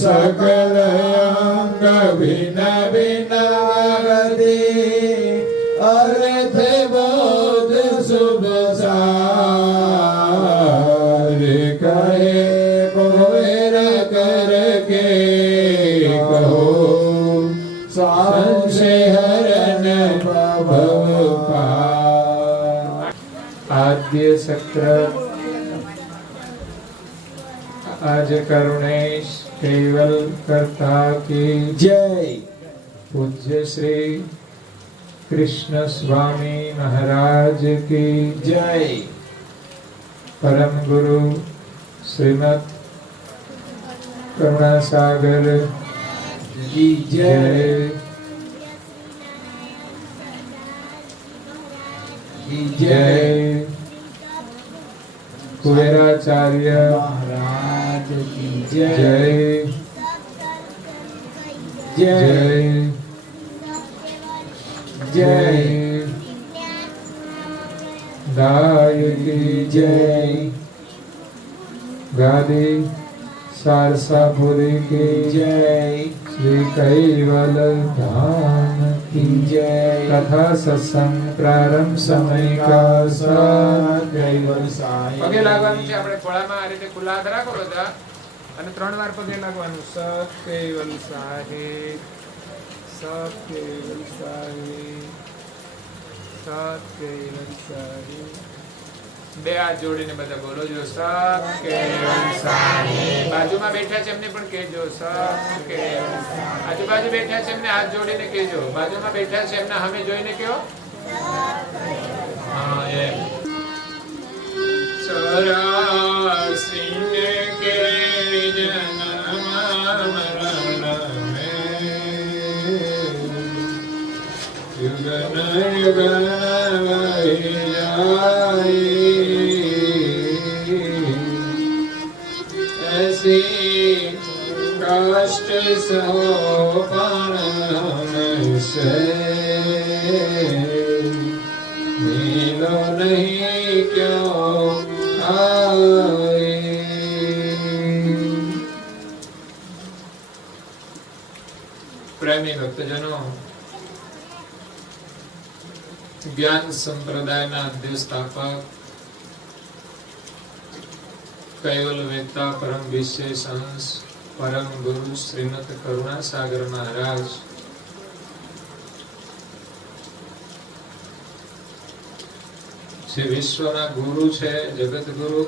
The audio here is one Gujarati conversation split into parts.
सकल अंग भिन्न भिन्न अर्थ बोध शुभ सार कहे कोएर करके कहो संशय हरण भव पार। आद्य शक्र आज करुणेश केवल करता की जय। पूज्य श्री कृष्ण स्वामी महाराज की जय। परम गुरु श्रीमद करुणासागर की जय। जय कुबेराचार्य महाराज की जय। जय जय दाय की जय। गादी सारसापुरी की जय। श्री कैवल धाम की जय। कथा सत्संग प्रारंभ समय का सत कैवल साई। પગે લાગવાનું છે આપણે ખોળામાં આ રીતે ખુલ્લા હાથ રાખો બધા અને 3 વાર પગે લાગવાનું. સત કેવલ સાહેબ, સત કેવલ સાહેબ, સત કેવલ સાહેબ. બે હાથ જોડીને બધા બોલો જો સત કેવલ સાહેબ. બાજુમાં બેઠા છે એમને પણ કહેજો સત કેવલ સાહેબ. આજુબાજુ બેઠા છે એમને હાથ જોડીને કહેજો. બાજુમાં બેઠા છે એમના સામે જોઈને કહો હા એમ. सरासिन के जन्म मरण में युगन युगन वही जाए। ऐसी कष्ट सोपन से मिलो नहीं क्यों प्रेमी भक्तजनों, ज्ञान संप्रदायના અધ્યસ્થાપક कैवल वेता परम विशेष अंश परम गुरु श्रीमद करुणासागर महाराज જે વિશ્વના ગુરુ છે, જગત ગુરુ,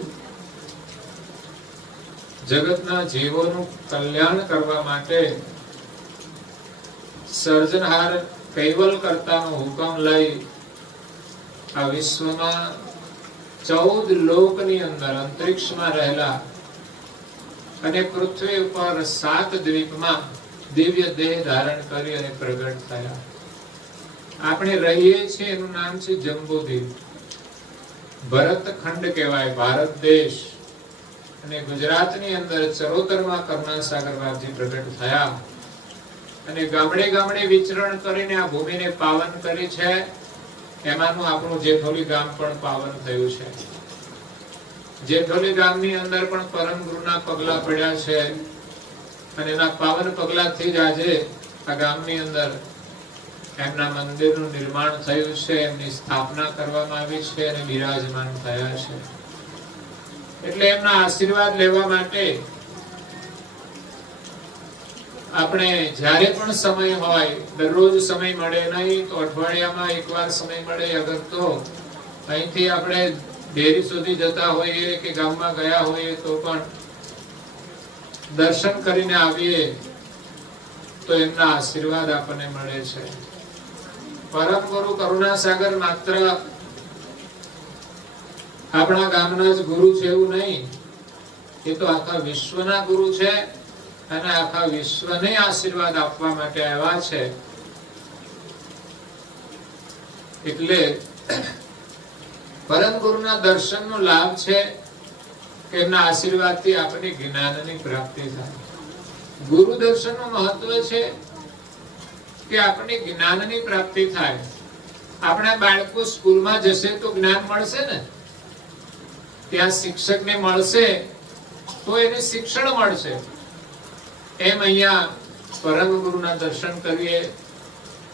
જગતના જીવોનું કલ્યાણ કરવા માટે સર્જનહાર કૈવલ કરતાનો હુકમ લઈ આ વિશ્વમાં 14 લોકની અંદર અંતરિક્ષમાં રહેલા અને પૃથ્વી ઉપર 7 દ્વીપમાં દિવ્ય દેહ ધારણ કરી અને પ્રગટ થયા. આપણે રહીએ છીએ એનું નામ છે જંબુદ્વીપ. ભરત ખંડ કહેવાય, ભારત દેશ. અને ગુજરાતની અંદર ચરોતરમાં કરુણાસાગર બાપજી પ્રગટ થયા અને ગામડે ગામડે વિચરણ કરીને આ ભૂમિને પાવન કરી છે. એમાંનું આપણું જેઠોલી ગામ પણ પાવન થયું છે. જેઠોલી ગામની અંદર પણ પરમ ગુરુના પગલા પડ્યા છે અને એના પાવન પગલાથી જ આજે આ ગામની અંદર એમના મંદિરનું નિર્માણ થયું છે, એમની સ્થાપના કરવામાં આવી છે અને બિરાજમાન થયા છે. એટલે એમના આશીર્વાદ લેવા માટે આપણે જ્યારે પણ સમય હોય, દરરોજ સમય મળે નહીં તો અઠવાડિયામાં એકવાર સમય મળે. અગર તો અહીંથી આપણે ડેરી સુધી જતા હોઈએ કે ગામમાં ગયા હોઈએ તો પણ દર્શન કરીને આવીએ તો એમના આશીર્વાદ આપણને મળે છે. પરમ ગુરુ કરુણાસાગર માત્ર આપણા ગામના જ ગુરુ છે એવું નહીં, એ તો આખા વિશ્વના ગુરુ છે અને આખા વિશ્વને આશીર્વાદ આપવા માટે આવ્યા છે. એટલે પરમ ગુરુના દર્શનનો લાભ છે કે એમના આશીર્વાદથી આપણને જ્ઞાનની પ્રાપ્તિ થાય. ગુરુ દર્શનનું મહત્વ છે કે આપણને જ્ઞાનની પ્રાપ્તિ થાય. આપણા બાળકો સ્કૂલમાં જશે તો જ્ઞાન મળશે ને, ત્યાં શિક્ષકને મળશે તો એને શિક્ષણ મળશે. એમ અહીંયા પરમ ગુરુના દર્શન કરીએ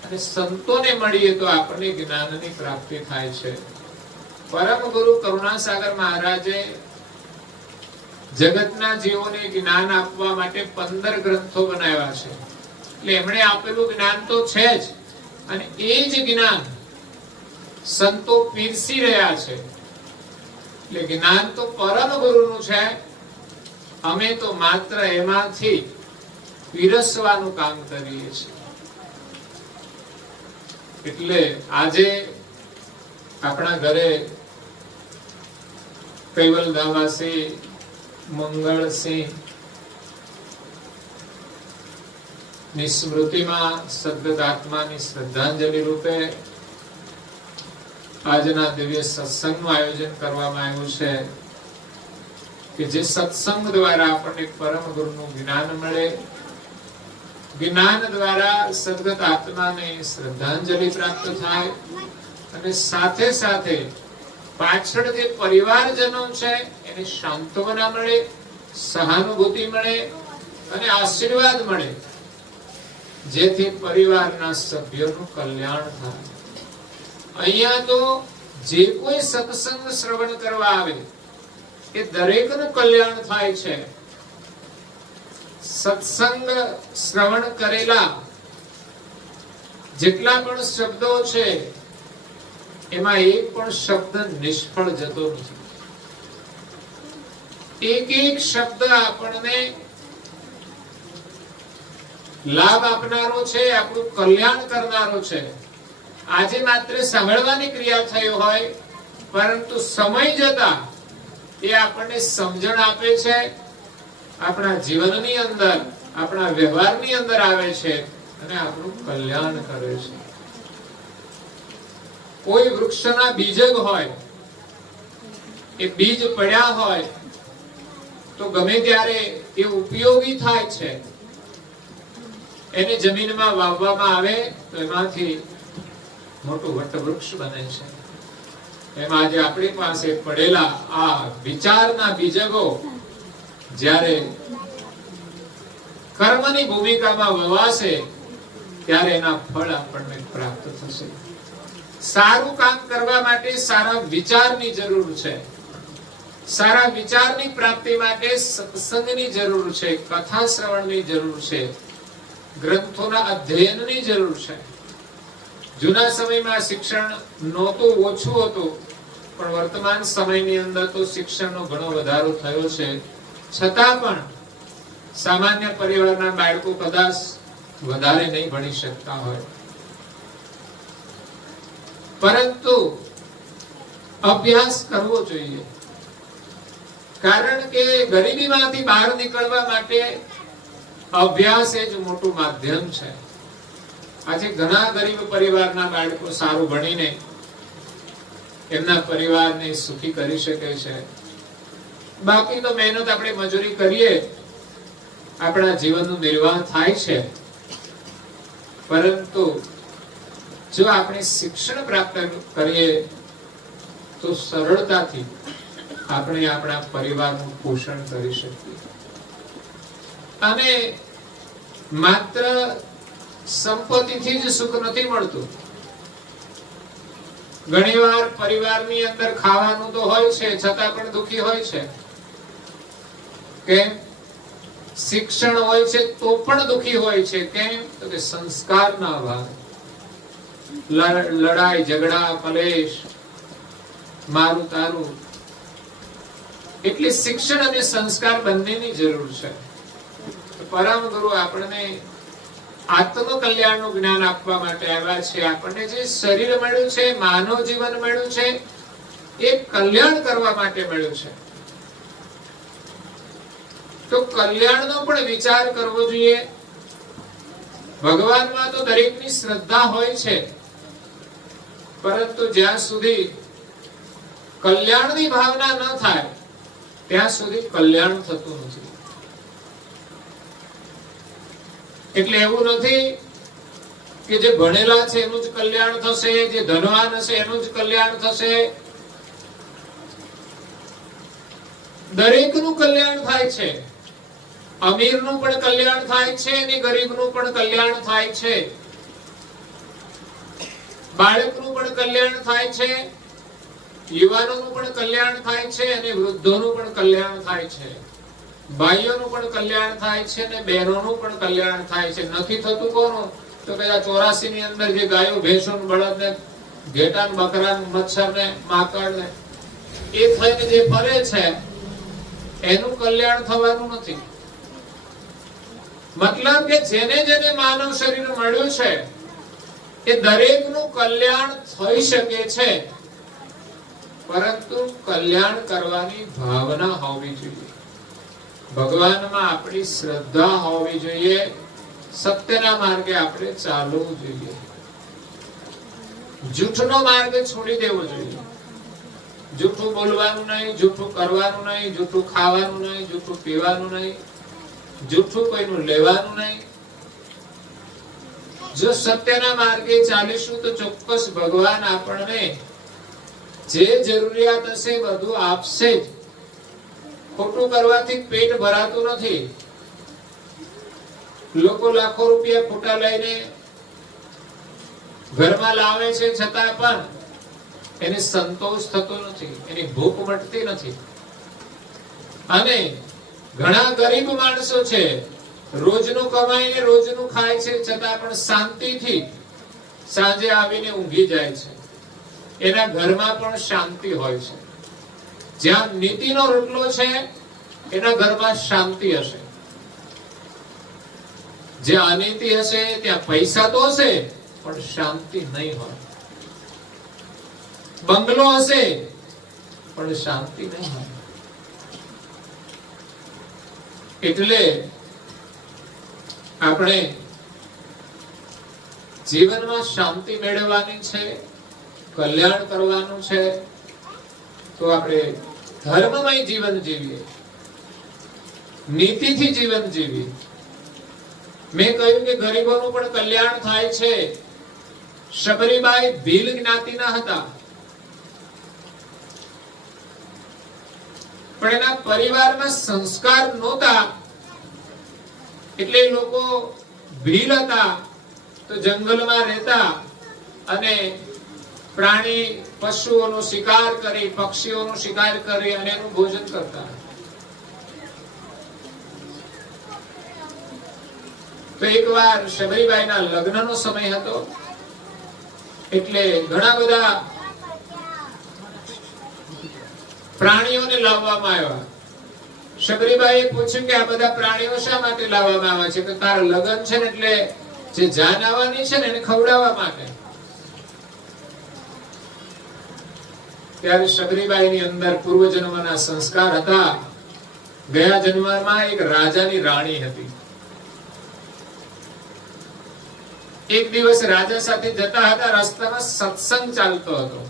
અને સંતોને મળીએ તો આપણને જ્ઞાનની પ્રાપ્તિ થાય છે. પરમ ગુરુ કરુણાસાગર મહારાજે જગતના જીવોને જ્ઞાન આપવા માટે 15 ગ્રંથો બનાવ્યા છે. એટલે એમણે આપેલું જ્ઞાન તો છે જ, અને એ જ જ્ઞાન સંતો પીરસી રહ્યા છે. એટલે જ્ઞાન તો પરમ ગુરુનું છે, અમે તો માત્ર એમાંથી પીરસવાનું કામ કરીએ છીએ. એટલે આજે આપણા ઘરે કૈવલધામવાસી મંગળસિંહ ની સ્મૃતિમાં સદગત આત્માની શ્રદ્ધાંજલિ રૂપે આજના દિવ્ય સત્સંગનું આયોજન કરવામાં આવ્યું છે કે જે સત્સંગ દ્વારા આપણને પરમ ગુરુનું જ્ઞાન મળે, જ્ઞાન દ્વારા સદગત આત્માને શ્રદ્ધાંજલિ પ્રાપ્ત થાય, અને સાથે સાથે પાછળ જે પરિવારજનો છે એને સાંત્વના મળે, સહાનુભૂતિ મળે અને આશીર્વાદ મળે, જેથી પરિવારના સભ્યોનું કલ્યાણ થાય. અહીંયા તો જે કોઈ સત્સંગ શ્રવણ કરવા આવે એ દરેકનું કલ્યાણ થાય છે. સત્સંગ શ્રવણ કરેલા જેટલા પણ શબ્દો છે એમાં એક પણ શબ્દ નિષ્ફળ જતો નથી. એક એક શબ્દ આપણને લાભ આપનારો છે, આપણું કલ્યાણ કરનારો છે. આજે માત્ર સાંભળવાની ક્રિયા થઈ હોય, પરંતુ સમય જતા એ આપણને સમજણ આપે છે, આપણા જીવનની અંદર, આપણા વ્યવહારની અંદર આવે છે અને આપણું કલ્યાણ કરે છે. કોઈ વૃક્ષના બીજક હોય, એ બીજ પડ્યા હોય તો ગમે ત્યારે એ ઉપયોગી થાય છે. એને જમીનમાં વાવવામાં આવે તો એમાંથી મોટું વટવૃક્ષ બને છે. એમાં આજે આપણી પાસે પડેલા આ વિચારના બીજકો જ્યારે કર્મની ભૂમિકામાં વવાશે ત્યારે એના ફળ આપણને પ્રાપ્ત થશે. સારું કામ કરવા માટે સારા વિચારની જરૂર છે. સારા વિચારની પ્રાપ્તિ માટે સત્સંગની જરૂર છે, કથા શ્રવણની જરૂર છે, ગ્રંથોના અધ્યયનની જરૂર છે. જૂના સમયમાં શિક્ષણ નહોતું, ઓછું હતું, પણ વર્તમાન સમયની અંદર તો શિક્ષણનો ઘણો વધારો થયો છે. છતાં પણ સામાન્ય પરિવારના બાળકો કદાચ વધારે નહીં ભણી શકતા હોય, પરંતુ અભ્યાસ કરવો જોઈએ. કારણ કે ગરીબીમાંથી બહાર નીકળવા માટે અભ્યાસ એ જ મોટું માધ્યમ છે. આજે ઘણા ગરીબ પરિવારના બાળકો સારું ભણીને એમના પરિવારને સુખી કરી શકે છે. બાકી તો મહેનત આપણે મજૂરી કરીએ, આપણા જીવનનું નિર્વાહ થાય છે. પરંતુ જો આપણે શિક્ષણ પ્રાપ્ત કરીએ તો સરળતાથી આપણે આપણા પરિવારનું પોષણ કરી શકીએ. અને માત્ર સંપત્તિથી જ સુખ નથી મળતું. ઘણીવાર પરિવારની અંદર ખાવાનું તો હોય છે, છતાં પણ દુખી હોય છે. કેમ? શિક્ષણ હોય છે તો પણ દુખી હોય છે. કેમ? તો કે સંસ્કારના અભાવે. લડાઈ ઝઘડા, કલેશ, મારું તારું. એટલે શિક્ષણ અને સંસ્કાર બંનેની જરૂર છે. પરમ ગુરુ આપણને આત્મ કલ્યાણનું જ્ઞાન આપવા માટે આવ્યા છે. આપણને જે શરીર મળ્યું છે, માનવ જીવન મળ્યું છે, એ કલ્યાણ કરવા માટે મળ્યું છે. તો કલ્યાણનો પણ વિચાર કરવો જોઈએ. ભગવાનમાં તો દરેકની શ્રદ્ધા હોય છે, પરંતુ જ્યાં સુધી કલ્યાણની ભાવના ન થાય ત્યાં સુધી કલ્યાણ થતું નથી. એટલે એવું નથી કે જે ભણેલા છે એનું જ કલ્યાણ થશે, જે ધનવાન હશે એનું જ કલ્યાણ થશે. દરેકનું કલ્યાણ થાય છે, અમીરનું પણ કલ્યાણ થાય છે અને ગરીબનું પણ કલ્યાણ થાય છે. બાળકનું પણ કલ્યાણ થાય છે, યુવાનોનું પણ કલ્યાણ થાય છે અને વૃદ્ધોનું પણ કલ્યાણ થાય છે. ભાઈઓનું પણ કલ્યાણ થાય છે અને બહેનોનું પણ કલ્યાણ થાય છે. નથી થતું કોનું? તો કે આ 84 ની અંદર જે ગાયો, ભેંસો, બળદ ને ઘેટા, બકરા, મચ્છર ને માકડ ને એ થઈને જે ફરે છે એનું કલ્યાણ થવાનું નથી. મતલબ કે જેને જેને માનવ શરીર મળ્યું છે એ દરેકનું કલ્યાણ થઈ શકે છે, પરંતુ કલ્યાણ કરવાની ભાવના હોવી જોઈએ. ભગવાનમાં આપણી શ્રદ્ધા હોવી જોઈએ. સત્યના માર્ગે આપણે ચાલવું જોઈએ. જૂઠનો માર્ગ છોડી દેવો જોઈએ. જૂઠું બોલવાનું નહીં, જૂઠું કરવાનું નહીં, જૂઠું ખાવાનું નહીં, જૂઠું પીવાનું નહીં, જૂઠું કોઈનું લેવાનું નહીં. જો સત્યના માર્ગે ચાલીશું તો ચોક્કસ ભગવાન આપણને જે જરૂરિયાત હશે બધું આપશે જ. ખોટું કરવાથી પેટ ભરાતું નથી. લોકો લાખો રૂપિયા ખોટા લઈને ઘરમાં લાવે છે, છતાં પણ એને સંતોષ થતો નથી, એની ભૂખ મટતી નથી. અને ઘણા ગરીબ માણસો છે, રોજનું કમાઈને રોજનું ખાય છે, છતાં પણ શાંતિથી સાંજે આવીને ઊંઘી જાય છે. એના ઘરમાં પણ શાંતિ હોય છે. જ્યાં નીતિનો રોટલો છે એના ઘરમાં શાંતિ હશે. જ્યાં અનીતિ હશે ત્યાં પૈસા તો હશે પણ શાંતિ નહીં હોય. બંગલો હશે પણ શાંતિ નહીં હોય. એટલે આપણે જીવનમાં શાંતિ મેળવવાની છે, કલ્યાણ કરવાનું છે, તો આપણે ધર્મમય જીવન જીવીએ, નીતિથી જીવન જીવીએ. મેં કહ્યું કે ગરીબોનું પણ કલ્યાણ થાય છે. શબરીબાઈ ભીલ જ્ઞાતિના હતા, પણ એના પરિવારમાં સંસ્કાર નહોતા, એટલે લોકો ભીલ હતા તો જંગલમાં રહેતા અને પ્રાણી પશુઓનો શિકાર કરી, પક્ષીઓનો શિકાર કરી અને એનું ભોજન કરતા. તો એકવાર શબરીબાઈના લગ્નનો સમય હતો, એટલે ઘણા બધા પ્રાણીઓને લાવવામાં આવ્યા. શબરીબાઈએ પૂછ્યું કે આ બધા પ્રાણીઓ શા માટે લાવવામાં આવ્યા છે? તો તારા લગ્ન છે ને એટલે જે જાન આવવાની છે ને એને ખવડાવવા માટે. ત્યારે શબરીબાઈની અંદર પૂર્વજન્મના સંસ્કાર હતા. ગયા જન્મમાં એક રાજાની રાણી હતી. એક દિવસ રાજા સાથે જતા હતા, રસ્તામાં સત્સંગ ચાલતો હતો.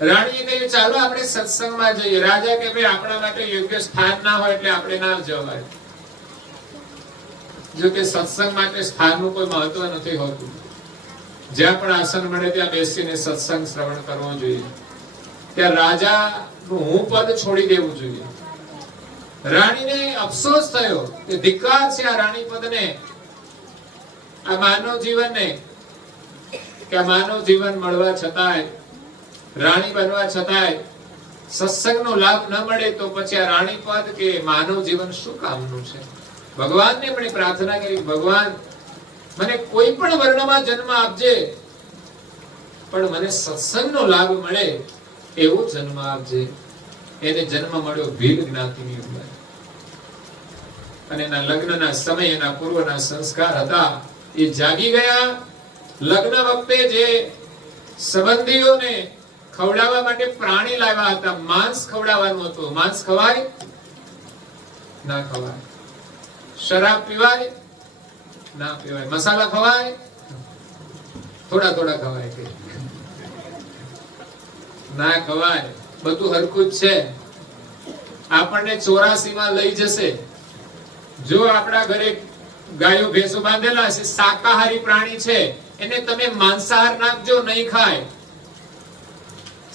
રાણીએ કહ્યું ચાલો આપણે સત્સંગમાં જઈએ. રાજા કે ભાઈ આપણા માટે યોગ્ય સ્થાન ના હોય એટલે આપણે ના જવાય. જો કે સત્સંગ માટે સ્થાનનું કોઈ મહત્વ નથી હોતું. જ્યાં પણ આસન મળે ત્યાં બેસીને સત્સંગ શ્રવણ કરવો જોઈએ. ત્યાં રાજાનું હું પદ છોડી દેવું જોઈએ. રાણીને અફસોસ થયો કે ધિક્કાર છે આ રાણી પદને, આ માનવ જીવનને, કે આ માનવ જીવન મળવા છતાંય, રાણી બનવા છતાંય સત્સંગનો લાભ ન મળે તો પછી આ રાણી પદ કે માનવ જીવન શું કામનું છે? ભગવાનને પણ પ્રાર્થના કરી, ભગવાન મને કોઈ પણ વર્ણમાં જન્મ આપજે, પણ મને સત્સંગનો લાભ મળે એવો જન્મ આપજે. એને જન્મ મળ્યો ભીલ જ્ઞાતિની અંદર, અને એના લગ્નના સમય, એના પૂર્વના સંસ્કાર હતા એ જાગી ગયા. લગ્ન વખતે જે સંબંધીઓને ખવડાવવા માટે પ્રાણી લાવ્યા હતા, માંસ ખવડાવવાનું હતું. માંસ ખવાય? ના ખવાય. શરાબ પીવાય? ના પીવાય. મસાલા ખવાય? થોડા થોડા ખવાય કે ના ખવાય. બધું હરખું જ છે. આપણને 84 માં લઈ જશે. જો આપણા ઘરે ગાયો ભેંસો બાંધેલા છે, શાકાહારી પ્રાણી છે, એને તમે માંસાહાર નાખજો, નહીં ખાય.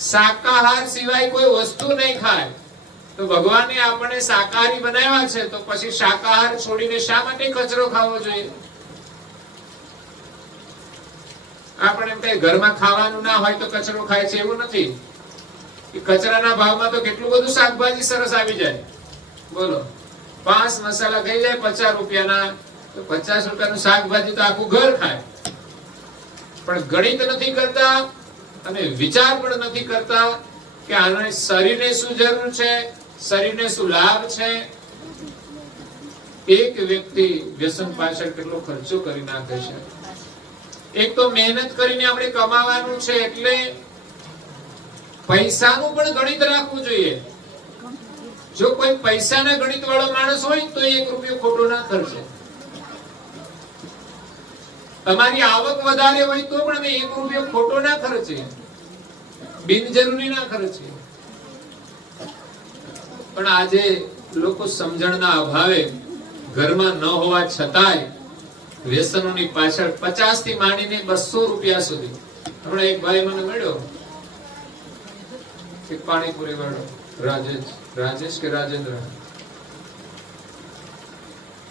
શાકાહાર સિવાય કોઈ વસ્તુ નહીં ખાય. તો ભગવાને આપણને શાકાહારી બનાવ્યા છે, તો પછી શાકાહાર છોડીને શા માટે કચરો ખાવો જોઈએ? આપણે એમ કઈ ઘરમાં ખાવાનું ના હોય તો કચરો ખાય છે એવું નથી. કચરાના ભાવમાં તો કેટલું બધું શાકભાજી સરસ આવી જાય. બોલો, 5 મસાલા થઈ જાય 50 રૂપિયાના, તો 50 રૂપિયાનું શાકભાજી તો આખું ઘર ખાય. પણ ગણિત નથી કરતા અને વિચાર પણ નથી કરતા કે આને શરીરને શું જરૂર છે, શરીરને શું લાભ છે. એક વ્યક્તિ વ્યસન પાછળ કેટલો ખર્ચો કરી નાખે છે. એક તો મહેનત કરીને આપણે કમાવાનું છે, એટલે પૈસાનું પણ ગણિત રાખવું જોઈએ. જો કોઈ પૈસાના ગણિત વાળો માણસ હોય તો 1 રૂપિયો ખોટો ના ખર્ચે. તમારી આવક વધારે હોય તો પણ 1 રૂપિયો ખોટો ના ખર્ચે, બિનજરૂરી ના ખર્ચે. પણ આજે લોકો સમજણના અભાવે ઘરમાં ન હોવા છતાંય વ્યસનોની પાછળ 50 થી માંડીને 200 રૂપિયા સુધી. હમણાં એક ભાઈ મને મળ્યો, એક પાણીપુરી વાળો, રાજેશ કે રાજેન્દ્ર.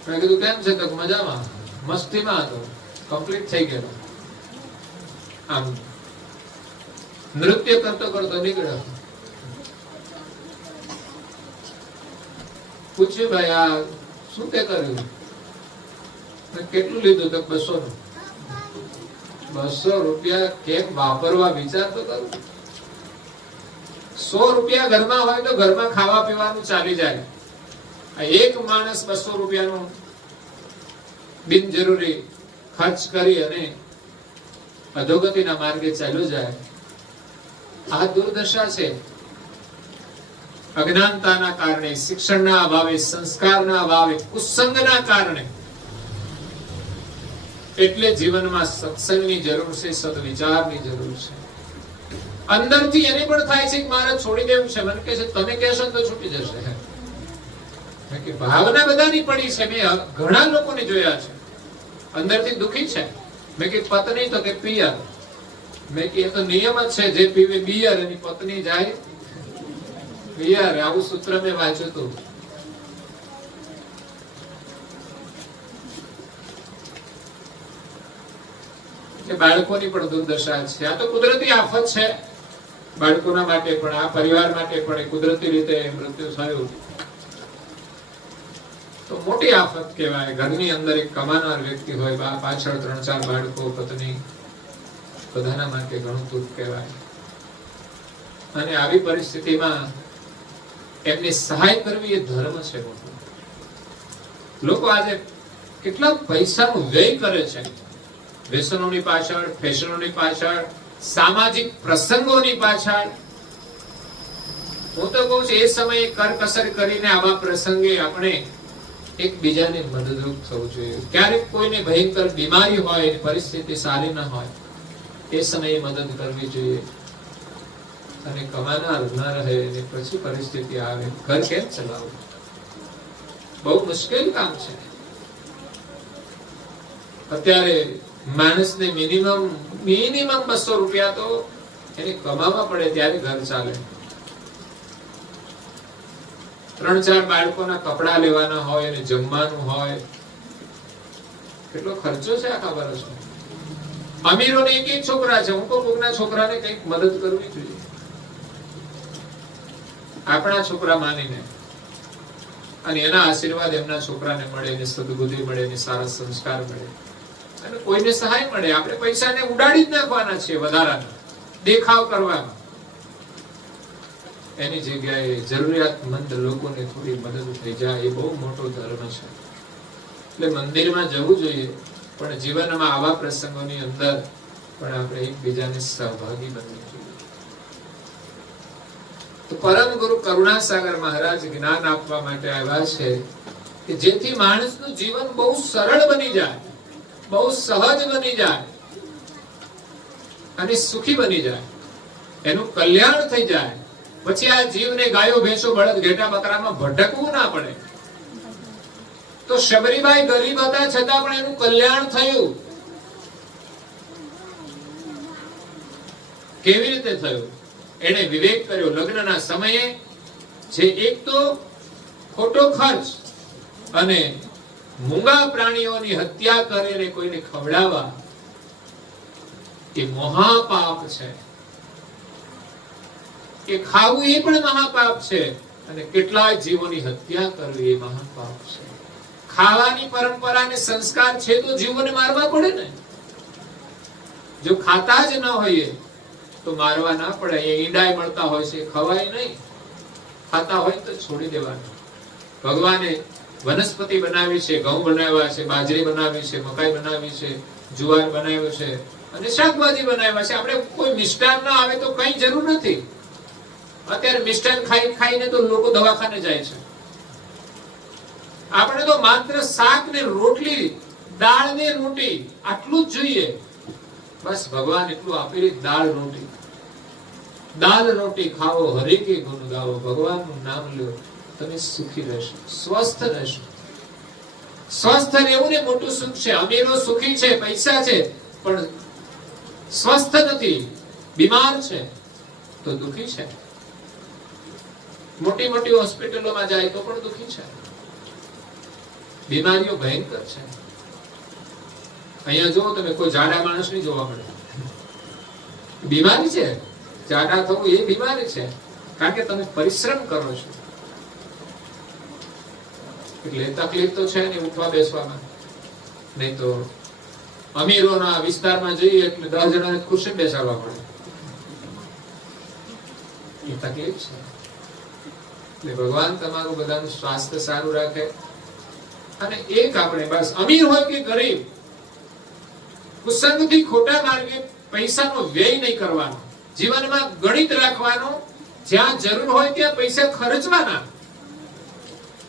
મેં કીધું કેમ છે? તો મજામાં, મસ્તીમાં હતો, કમ્પ્લીટ થઈ ગયો. આમ નૃત્ય કરતો કરતો નીકળ્યો. પૂછ્યું, ભાઈ આ શું તે કર્યું? કેટલું લીધું? તો 200 નું. 200 રૂપિયા કેમ વાપરવા વિચાર તો કરું. 100 રૂપિયા ઘરમાં હોય તો ઘરમાં ખાવા પીવાનું ચાલી જાય. એક માણસ 200 રૂપિયાનું બિનજરૂરી ખર્ચ કરી અને અધોગતિના માર્ગે ચાલ્યો જાય. આ દુર્દશા છે. અજ્ઞાનતાના કારણે, શિક્ષણના અભાવે, સંસ્કારના અભાવે, કુસંગના કારણે. એટલે જીવનમાં સત્સંગની જરૂર છે, સદવિચારની જરૂર છે. અંદરથી એને પણ થાય છે કે મારે છોડી દેવું છે. મને કહે છે તમે કહેશો તો છૂટી જશે. મેં કે ભાવના બધાની પડી છે. મેં ઘણા લોકોને જોયા છે અંદરથી દુખી છે. મેં કે પત્ની તો કે પિયર. મેં કે એ તો નિયમ જ છે, જે પીવે બિયર એની પત્ની જાય પિયર. આવું સૂત્ર મેં વાંચ્યું હતું. કે બાળકોની પણ દુર્દશા છે. આ તો કુદરતી આફત છે. બાળકોના માટે પણ, આ પરિવાર માટે પણ કુદરતી રીતે મૃત્યુ થયું તો મોટી આફત કહેવાય. ઘરની અંદર એક કમાનાર વ્યક્તિ હોય, પાછળ 3-4 બાળકો, પત્ની, બધાના માટે ઘણું દુઃખ કહેવાય. અને આવી પરિસ્થિતિમાં એમની સહાય કરવી એ ધર્મ છે. લોકો આજે કેટલા પૈસાનો વ્યય કરે છે વ્યસનોની પાછળ, ફેશનોની પાછળ, સામાજિક પ્રસંગોની પાછળ. હું તો કહું છું એ સમયે કરકસર કરીને આવા પ્રસંગે આપણે એકબીજાને મદદરૂપ થવું જોઈએ. ક્યારેક કોઈને ભયંકર બીમારી હોય, પરિસ્થિતિ સારી ન હોય, એ સમયે મદદ કરવી જોઈએ. અને કમાનાર ન રહે અને પછી પરિસ્થિતિ આવે, ઘર કેમ ચલાવવું? બહુ મુશ્કેલ કામ છે. અત્યારે માણસને મિનિમમ 200 રૂપિયા તો એને કમાવા પડે ત્યારે ઘર ચાલે. 3-4 બાળકોના કપડા લેવાના હોય અને જમવાનું હોય, કેટલો ખર્ચો છે આખા વર્ષનો. અમીરોને એક છોકરા છે. હું તો કોકના છોકરાને કંઈક મદદ કરવી જોઈએ, આપણા છોકરા માનીને. અને એના આશીર્વાદ એમના છોકરાને મળે, એને સદબુદ્ધિ મળે, એને સારા સંસ્કાર મળે, અને કોઈને સહાય મળે. આપણે પૈસાને ઉડાડી જ નાખવાના છે વધારાના દેખાવ કરવામાં. એની જગ્યાએ જરૂરિયાતમંદ લોકોને થોડી મદદ થઈ જાય, એ બહુ મોટો ધર્મ છે. એટલે મંદિરમાં જવું જોઈએ, પણ જીવનમાં આવા પ્રસંગોની અંદર પણ આપણે એકબીજાને સહભાગી બનવું જોઈએ. તો પરમ ગુરુ કરુણાસાગર મહારાજ જ્ઞાન આપવા માટે આવ્યા છે કે જેથી માણસનું જીવન બહુ સરળ બની જાય, બહુ સહજ બની જાય અને સુખી બની જાય, એનું કલ્યાણ થઈ જાય. પછી આ જીવને ગાયો, ભેંસો, બળદ, ઘેટા, બકરામાં ભટકવું ના પડે. તો શબરીબાઈ ગરીબ હતા છતાં પણ એનું કલ્યાણ થયું. કેવી રીતે થયું? એને વિવેક કર્યો. લગ્નના સમયે જે એક તો ખોટો ખર્ચ અને મૂંગા પ્રાણીઓની હત્યા કરીને કોઈને ખવડાવવા એ મહાપાપ છે. કે ખાવું એ પણ મહાપાપ છે અને કેટલાય જીવોની હત્યા કરવી એ મહાપાપ છે. ખાવાની પરંપરા અને સંસ્કાર છે તો જીવોને મારવા પડે ને. જો ખાતા જ ન હોઈએ તો મારવા ના પડે. એ ઈંડાય મળતા હોય છે, ખવાય નહીં. ખાતા હોય તો છોડી દેવાનું. ભગવાને વનસ્પતિ બનાવી છે, ઘઉં બનાવ્યા છે, બાજરી બનાવી છે, મકાઈ બનાવી છે, જુવાર બનાવ્યો છે અને શાકભાજી બનાવ્યા છે. આપણે કોઈ મિષ્ટાન ના આવે તો કઈ જરૂર નથી. અત્યારે મિષ્ટાન ખાઈને તો લોકો દવાખાને જાય છે. આપણે તો માત્ર શાક ને રોટલી, દાળ ને રોટી આટલું જ જોઈએ. બસ ભગવાન એટલું આપેલી દાળ રોટી. દાળ રોટી ખાઓ, હરિ કે ગુણ ગાઓ, ભગવાનનું નામ લો, તમે સુખી રહેશો, સ્વસ્થ રહેશો. સ્વસ્થ રહેવું ને મોટું સુખ છે. અમીરો સુખી છે, પૈસા છે, પણ સ્વસ્થ નથી, બીમાર છે તો દુખી છે. મોટી મોટી હોસ્પિટલોમાં જાય તો પણ દુખી છે. બીમારીઓ ભયંકર છે. અહીંયા જુઓ તમે, કોઈ જાડા માણસ નહીં જોવા મળે. બીમારી છે. જાડા થવું એ બીમારી છે, કારણ કે તમે પરિશ્રમ કરો છો. એટલે તકલીફ તો છે ને ઉઠવા બેસવામાં. નહીં તો અમીરોના વિસ્તારમાં જઈએ એટલે 10 જણાને ખુરશી બેસાડવા પડે. એ તકલીફ છે. એટલે ભગવાન તમારું બધાનું સ્વાસ્થ્ય સારું રાખે. અને એક આપણે બસ અમીર હોય કે ગરીબ, કુસંગથી ખોટા માર્ગે પૈસાનો વ્યય નહીં કરવાનો. જીવનમાં ગણિત રાખવાનું. જ્યાં જરૂર હોય ત્યાં પૈસા ખર્ચવાના,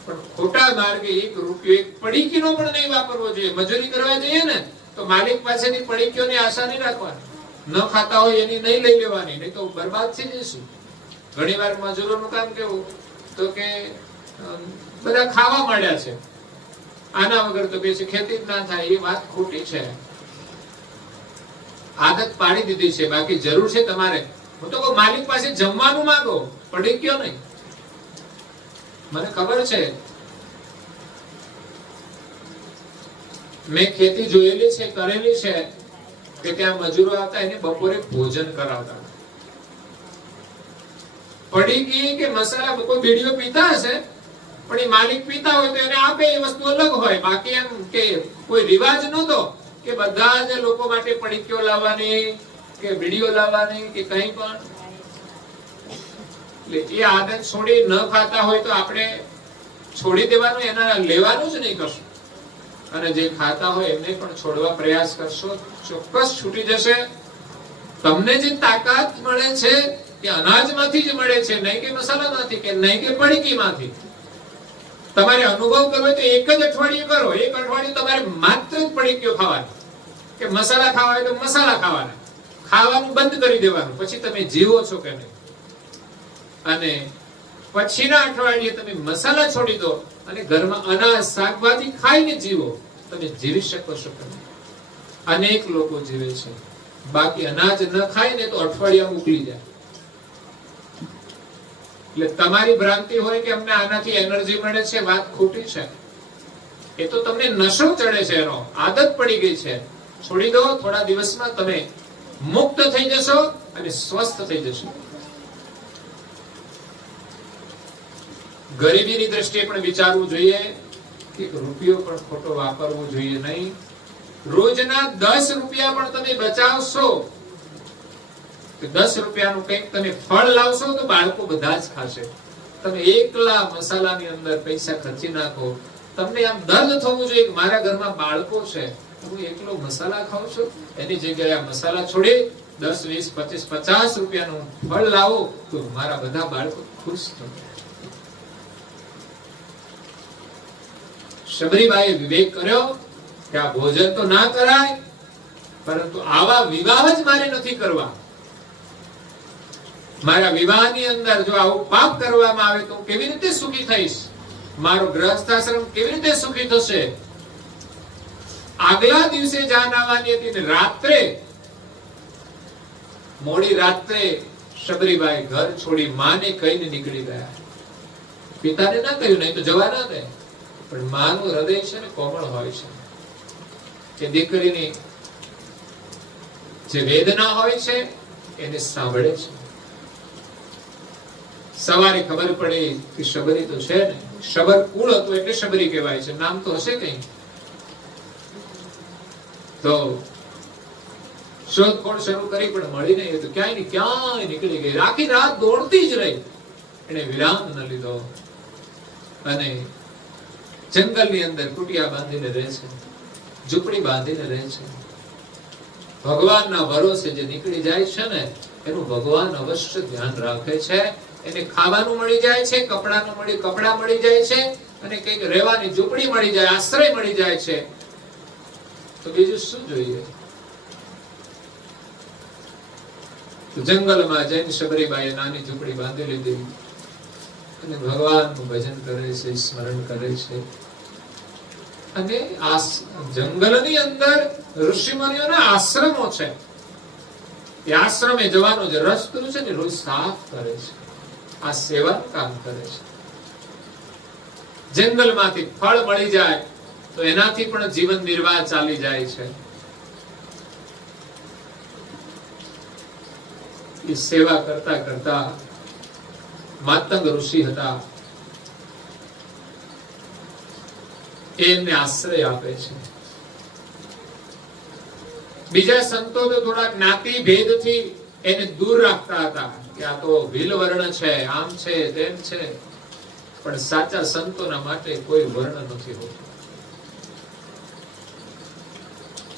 પણ ખોટા માર્ગે 1 રૂપિયો, 1 પડીકીનો પણ નહીં વાપરવો જોઈએ. મજૂરી કરવા જઈએ ને તો માલિક પાસેથી પડીકીઓની આશા નહીં રાખવાની. ન ખાતા હોય એની નહીં લઈ લેવાની, નહીં તો બરબાદ થઈ જઈશું. ઘણીવાર મજૂરોનું કામ કેવું, તો કે બધા ખાવા માંડ્યા છે, આના વગર તો પછી ખેતી જ ના થાય. એ વાત ખોટી છે. આદત પાડી દીધી છે. બાકી જરૂર છે તમારે, હું તો કહું માલિક પાસે જમવાનું માંગો, પડીક્યો નહીં. મને ખબર છે, મેં ખેતી જોયેલી છે, કરેલી છે, કે ત્યાં મજૂરો આવતા એને બપોરે ભોજન કરાવતા. પડીકી કે મસાલા, કોઈ બીડીઓ પીતા હશે પણ એ માલિક પીતા હોય તો એને આપે, એ વસ્તુ અલગ હોય. બાકી એમ કે કોઈ રિવાજ નહોતો કે બધા જ લોકો માટે પડીકીઓ લાવવાની કે બીડીઓ લાવવાની કે કંઈ પણ. એટલે એ આદત છોડી ન ખાતા હોય તો આપણે છોડી દેવાનું, એના લેવાનું જ નહીં કરશું. અને જે ખાતા હોય એમને પણ છોડવા પ્રયાસ કરશો, ચોક્કસ છૂટી જશે. તમને જે તાકાત મળે છે એ અનાજમાંથી જ મળે છે, નહીં કે મસાલામાંથી કે નહીં કે પડીકીમાંથી. તમારે અનુભવ કરવો તો એક જ અઠવાડિયું કરો. 1 અઠવાડિયું તમારે માત્ર જ પડીકીઓ ખાવાની, કે મસાલા ખાવા હોય તો મસાલા ખાવાના. ખાવાનું બંધ કરી દેવાનું. પછી તમે જીવો છો કે નહીં. અને પછીના અઠવાડિયે તમે મસાલા છોડી દો અને ઘરમાં અનાજ, શાકભાજી ખાઈને જીવો. તમે જીવી શકો છો કે નહીં? અનેક લોકો જીવે છે. બાકી અનાજ ન ખાય ને તો અઠવાડિયા ઉકળી જાય. એટલે તમારી ભ્રાંતિ હોય કે અમને આનાથી એનર્જી મળે છે, વાત ખોટી છે. એ તો તમને નશો ચડે છે, એનો આદત પડી ગઈ છે. છોડી દો. થોડા દિવસમાં તમે મુક્ત થઈ જશો અને સ્વસ્થ થઈ જશો. ગરીબીની દ્રષ્ટિએ પણ વિચારવું જોઈએ કે રૂપિયો પણ ખોટો વાપરવો જોઈએ નહીં. રોજના 10 રૂપિયા પણ તમે બચાવશો, 10 રૂપિયાનું કંઈક તમે ફળ લાવશો તો બાળકો બધા જ ખાશે. તમે એકલા મસાલાની અંદર પૈસા ખર્ચી નાખો, તમને આમ દર્દ થવું જોઈએ કે મારા ઘરમાં બાળકો છે, હું એકલો મસાલા ખાઉં છું. એની જગ્યાએ આ મસાલા છોડી 10, 20, 25, 50 રૂપિયાનું ફળ લાવો તો મારા બધા બાળકો ખુશ થશે. શબરીબાઈએ વિવેક કર્યો કે આ ભોજન તો ના કરાય, પરંતુ આવા વિવાહ જ મારે નથી કરવા. મારા વિવાહની અંદર જો આવું પાપ કરવામાં આવે તો કેવી રીતે સુખી થઈશ? મારો ગ્રહસ્થાશ્રમ કેવી રીતે સુખી થશે? આગલા દિવસે જાન આવવાની હતી ને રાત્રે, મોડી રાત્રે શબરીબાઈ ઘર છોડી માને કહીને નીકળી ગયા. પિતાને ના કહ્યું, નહીં તો જવા ના દે. પણ માનું હૃદય છે ને કોમળ હોય છે, કે દીકરીની જે વેદના હોય છે એને સાંભળે છે. સવારે ખબર પડી કે શબરી તો છે ને, શબર કુળ હતું એટલે શબરી કહેવાય છે, નામ તો હશે કઈ. તો શોધખોળ શરૂ કરી પણ મળી નહીં. તો ક્યાંય ને ક્યાંય નીકળી ગઈ. આખી રાત દોડતી જ રહી. એને વિરામ ન લીધો અને જંગલની અંદર કુટિયા બાંધીને રહે છે, ઝૂંપડી બાંધીને રહે છે. ભગવાનના ભરોસે જે નીકળી જાય છે ને એનું ભગવાન અવશ્ય ધ્યાન રાખે છે. એને ખાવાનું મળી જાય છે, કપડા મળી જાય છે, અને કંઈક રહેવાની ઝૂંપડી મળી જાય, આશ્રય મળી જાય છે. તો બીજું શું જોઈએ? જંગલમાં જઈને શબરીબાઈએ નાની ઝૂંપડી બાંધી લીધી અને ભગવાનનું ભજન કરે છે, સ્મરણ કરે છે. અને આ જંગલની અંદર ઋષિમુનિઓના આશ્રમો છે. એ આશ્રમે જવાનો જે રસ્તો છે ને રોજ સાફ કરે છે, આ સેવાનું કામ કરે છે. જંગલમાંથી ફળ મળી જાય તો એનાથી પણ જીવન નિર્વાહ ચાલી જાય છે. એ સેવા કરતા કરતા માતંગ ઋષિ હતા, એમને આશ્રય આપે છે. બીજા સંતો તો થોડા જ્ઞાતિ ભેદથી એને દૂર રાખતા હતા કે આ તો ભીલ વર્ણ છે, આમ છે, તેમ છે. પણ સાચા સંતોના માટે કોઈ વર્ણ નથી હોતું.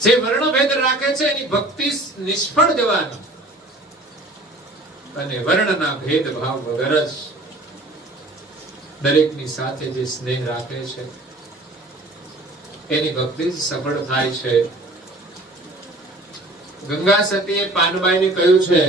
જે વર્ણભેદ રાખે છે એની ભક્તિ નિષ્ફળ જવાની, અને વર્ણના ભેદભાવ વગર જ દરેકની સાથે જે સ્નેહ રાખે છે એની ભક્તિ સફળ થાય છે. ગંગા સતીએ પાનબાઈને કહ્યું છે,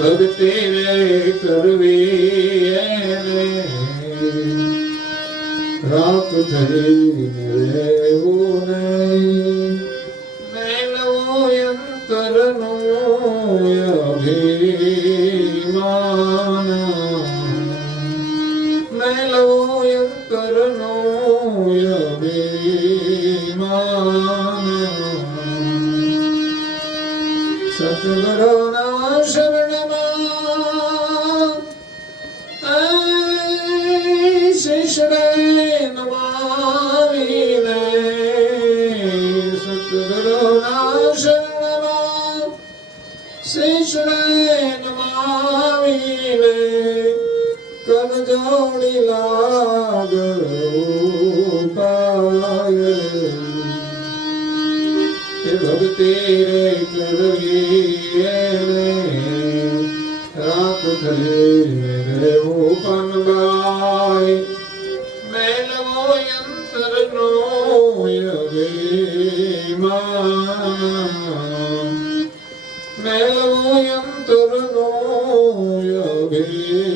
ભક્તિ રે કરવી એને રાખ થઈને રહેવું નહીં. મેળવો અંતરનો અભિમાન, મેળવો અંતરનો અભિમાન. સતગુરુના શરણમાં શિષ્યને નમાવીને, સતગુરુના શરણમાં શિષ્યને નમાવીને કર જોડી લાગવું પાય. ભક્તિ રે કરવી એને રાખ થઈને રહેવું પાનબાઈ. મેળવો અંતરનો અભિમાન, મેળવો અંતરનો અભિમાન.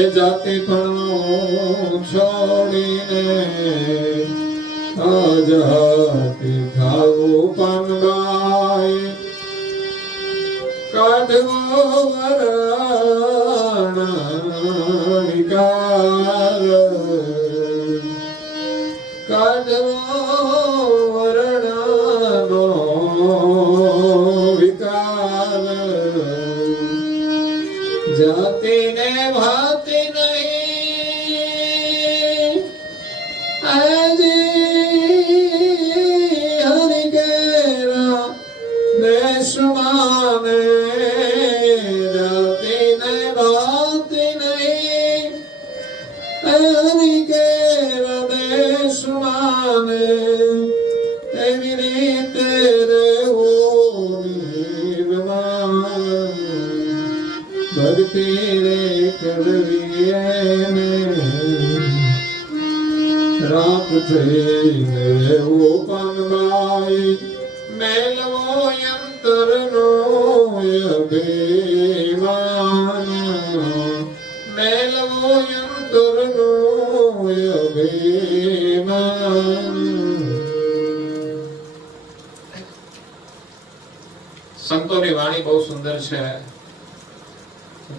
એ જાતિ પણ છોડીને આજાતિ ખાવું પાનબાઈ. કાઢવો વરણ વિકાર, કાઢવો વરણનો વિકાર. જાતિને ભાતી નહીં હરિ કેરા દેશમાં. જાતિને ભાતી નહીં હરિ કેરા દેશમાં. એવી રીતે રહેવું નિર્માણ. ભક્તિ રે કરવી એને રાપ થઈને ઉપમ ગાય મેલવો અંતરનો અભિમાન મેલવો અંતરનો અભિમાન. સંતોની વાણી બહુ સુંદર છે.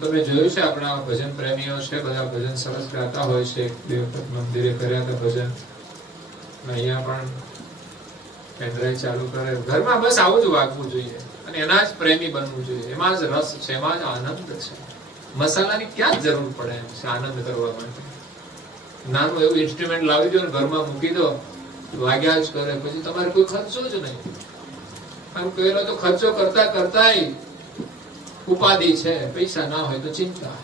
તમે જોયું છે આપણા ભજન પ્રેમીઓ છે બધા ભજન સરસ ગાતા હોય છે. બે વખત મંદિરે કર્યા હતા ભજન, અહીંયા પણ પેનડ્રાઈવ ચાલુ કરે. ઘરમાં બસ આવું જ વાગવું જોઈએ અને એના જ પ્રેમી બનવું જોઈએ. એમાં જ રસ છે, એમાં જ આનંદ છે. મસાલાની ક્યાં જરૂર પડે એમ છે આનંદ કરવા માટે. નાનું એવું ઇન્સ્ટ્રુમેન્ટ લાવી દો ને ઘરમાં મૂકી દો, વાગ્યા જ કરે, પછી તમારે કોઈ ખર્ચો જ નહીં. આમ કહેલો તો ખર્ચો કરતા કરતાય ઉપાધિ છે. પૈસા ના હોય તો ચિંતા,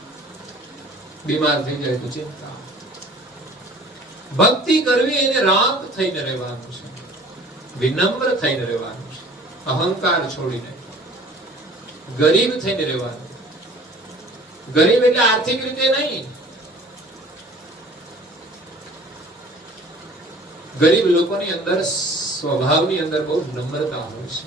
બીમાર થઈ જાય તો ચિંતા. ભક્તિ કરવી એને રામ થઈને રહેવાનું છે, વિનમ્ર થઈને રહેવાનું છે, અહંકાર છોડીને ગરીબ થઈને રહેવાનું. ગરીબ એટલે આર્થિક રીતે નહીં. ગરીબ લોકોની અંદર સ્વભાવની અંદર બહુ નમ્રતા હોય છે.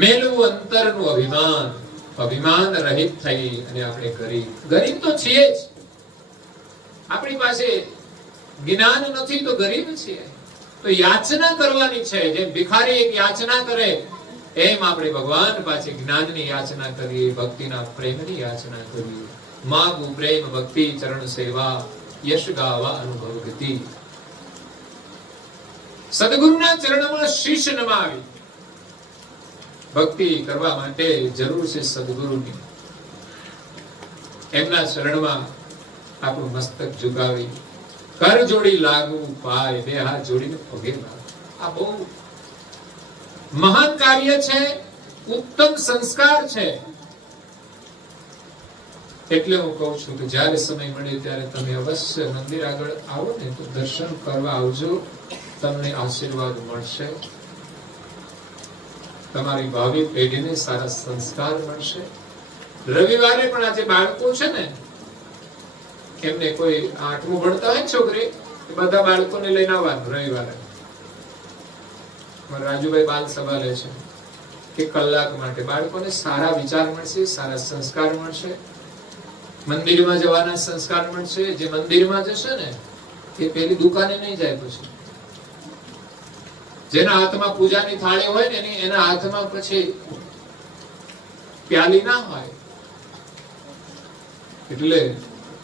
મેલું અંતરનું અભિમાન, અભિમાન રહિત થઈ અને આપણે ગરીબ તો છીએ જ. આપણી પાસે જ્ઞાન નથી તો ગરીબ છીએ. તો યાચના કરવાની છે. જેમ ભિખારી એક યાચના કરે એમ આપણે ભગવાન પાસે જ્ઞાનની યાચના કરીએ, ભક્તિના પ્રેમની યાચના કરીએ. માગું પ્રેમ ભક્તિ ચરણ સેવા, યશ ગાવા અનુભવ ગતિ. સદગુરુના ચરણમાં શીશ નમાવી ભક્તિ કરવા માટે જરૂર છે સદગુરુની. એમના ચરણમાં આપણું મસ્તક ઝુકાવી કર જોડી લાગવું પાય, બે હાથ જોડીને પગે લાગવું. આ બહુ મહાન કાર્ય છે, ઉત્તમ સંસ્કાર છે. એટલે હું કહું છું કે જ્યારે સમય મળે ત્યારે તમે અવશ્ય મંદિર આગળ આવો ને તો દર્શન કરવા આવજો. તમને આશીર્વાદ મળશે, તમારી ભાવિ પેઢીને સારા સંસ્કાર મળશે. રવિવારે પણ આજે બાળકો છે ને, એમને કોઈ 8મું ભણતા હોય છોકરી, બધા બાળકોને લઈને આવવાનું રવિવારે. રાજુભાઈ બાલ સભા લે છે 1 કલાક માટે. બાળકોને સારા વિચાર મળશે, સારા સંસ્કાર મળશે, મંદિરમાં જવાના સંસ્કાર મળશે. જે મંદિરમાં જશે ને એ પેલી દુકાને નહીં જાય. પછી જેના હાથમાં પૂજાની થાળી હોય ને એના હાથમાં પછી પ્યાલી ના હોય. એટલે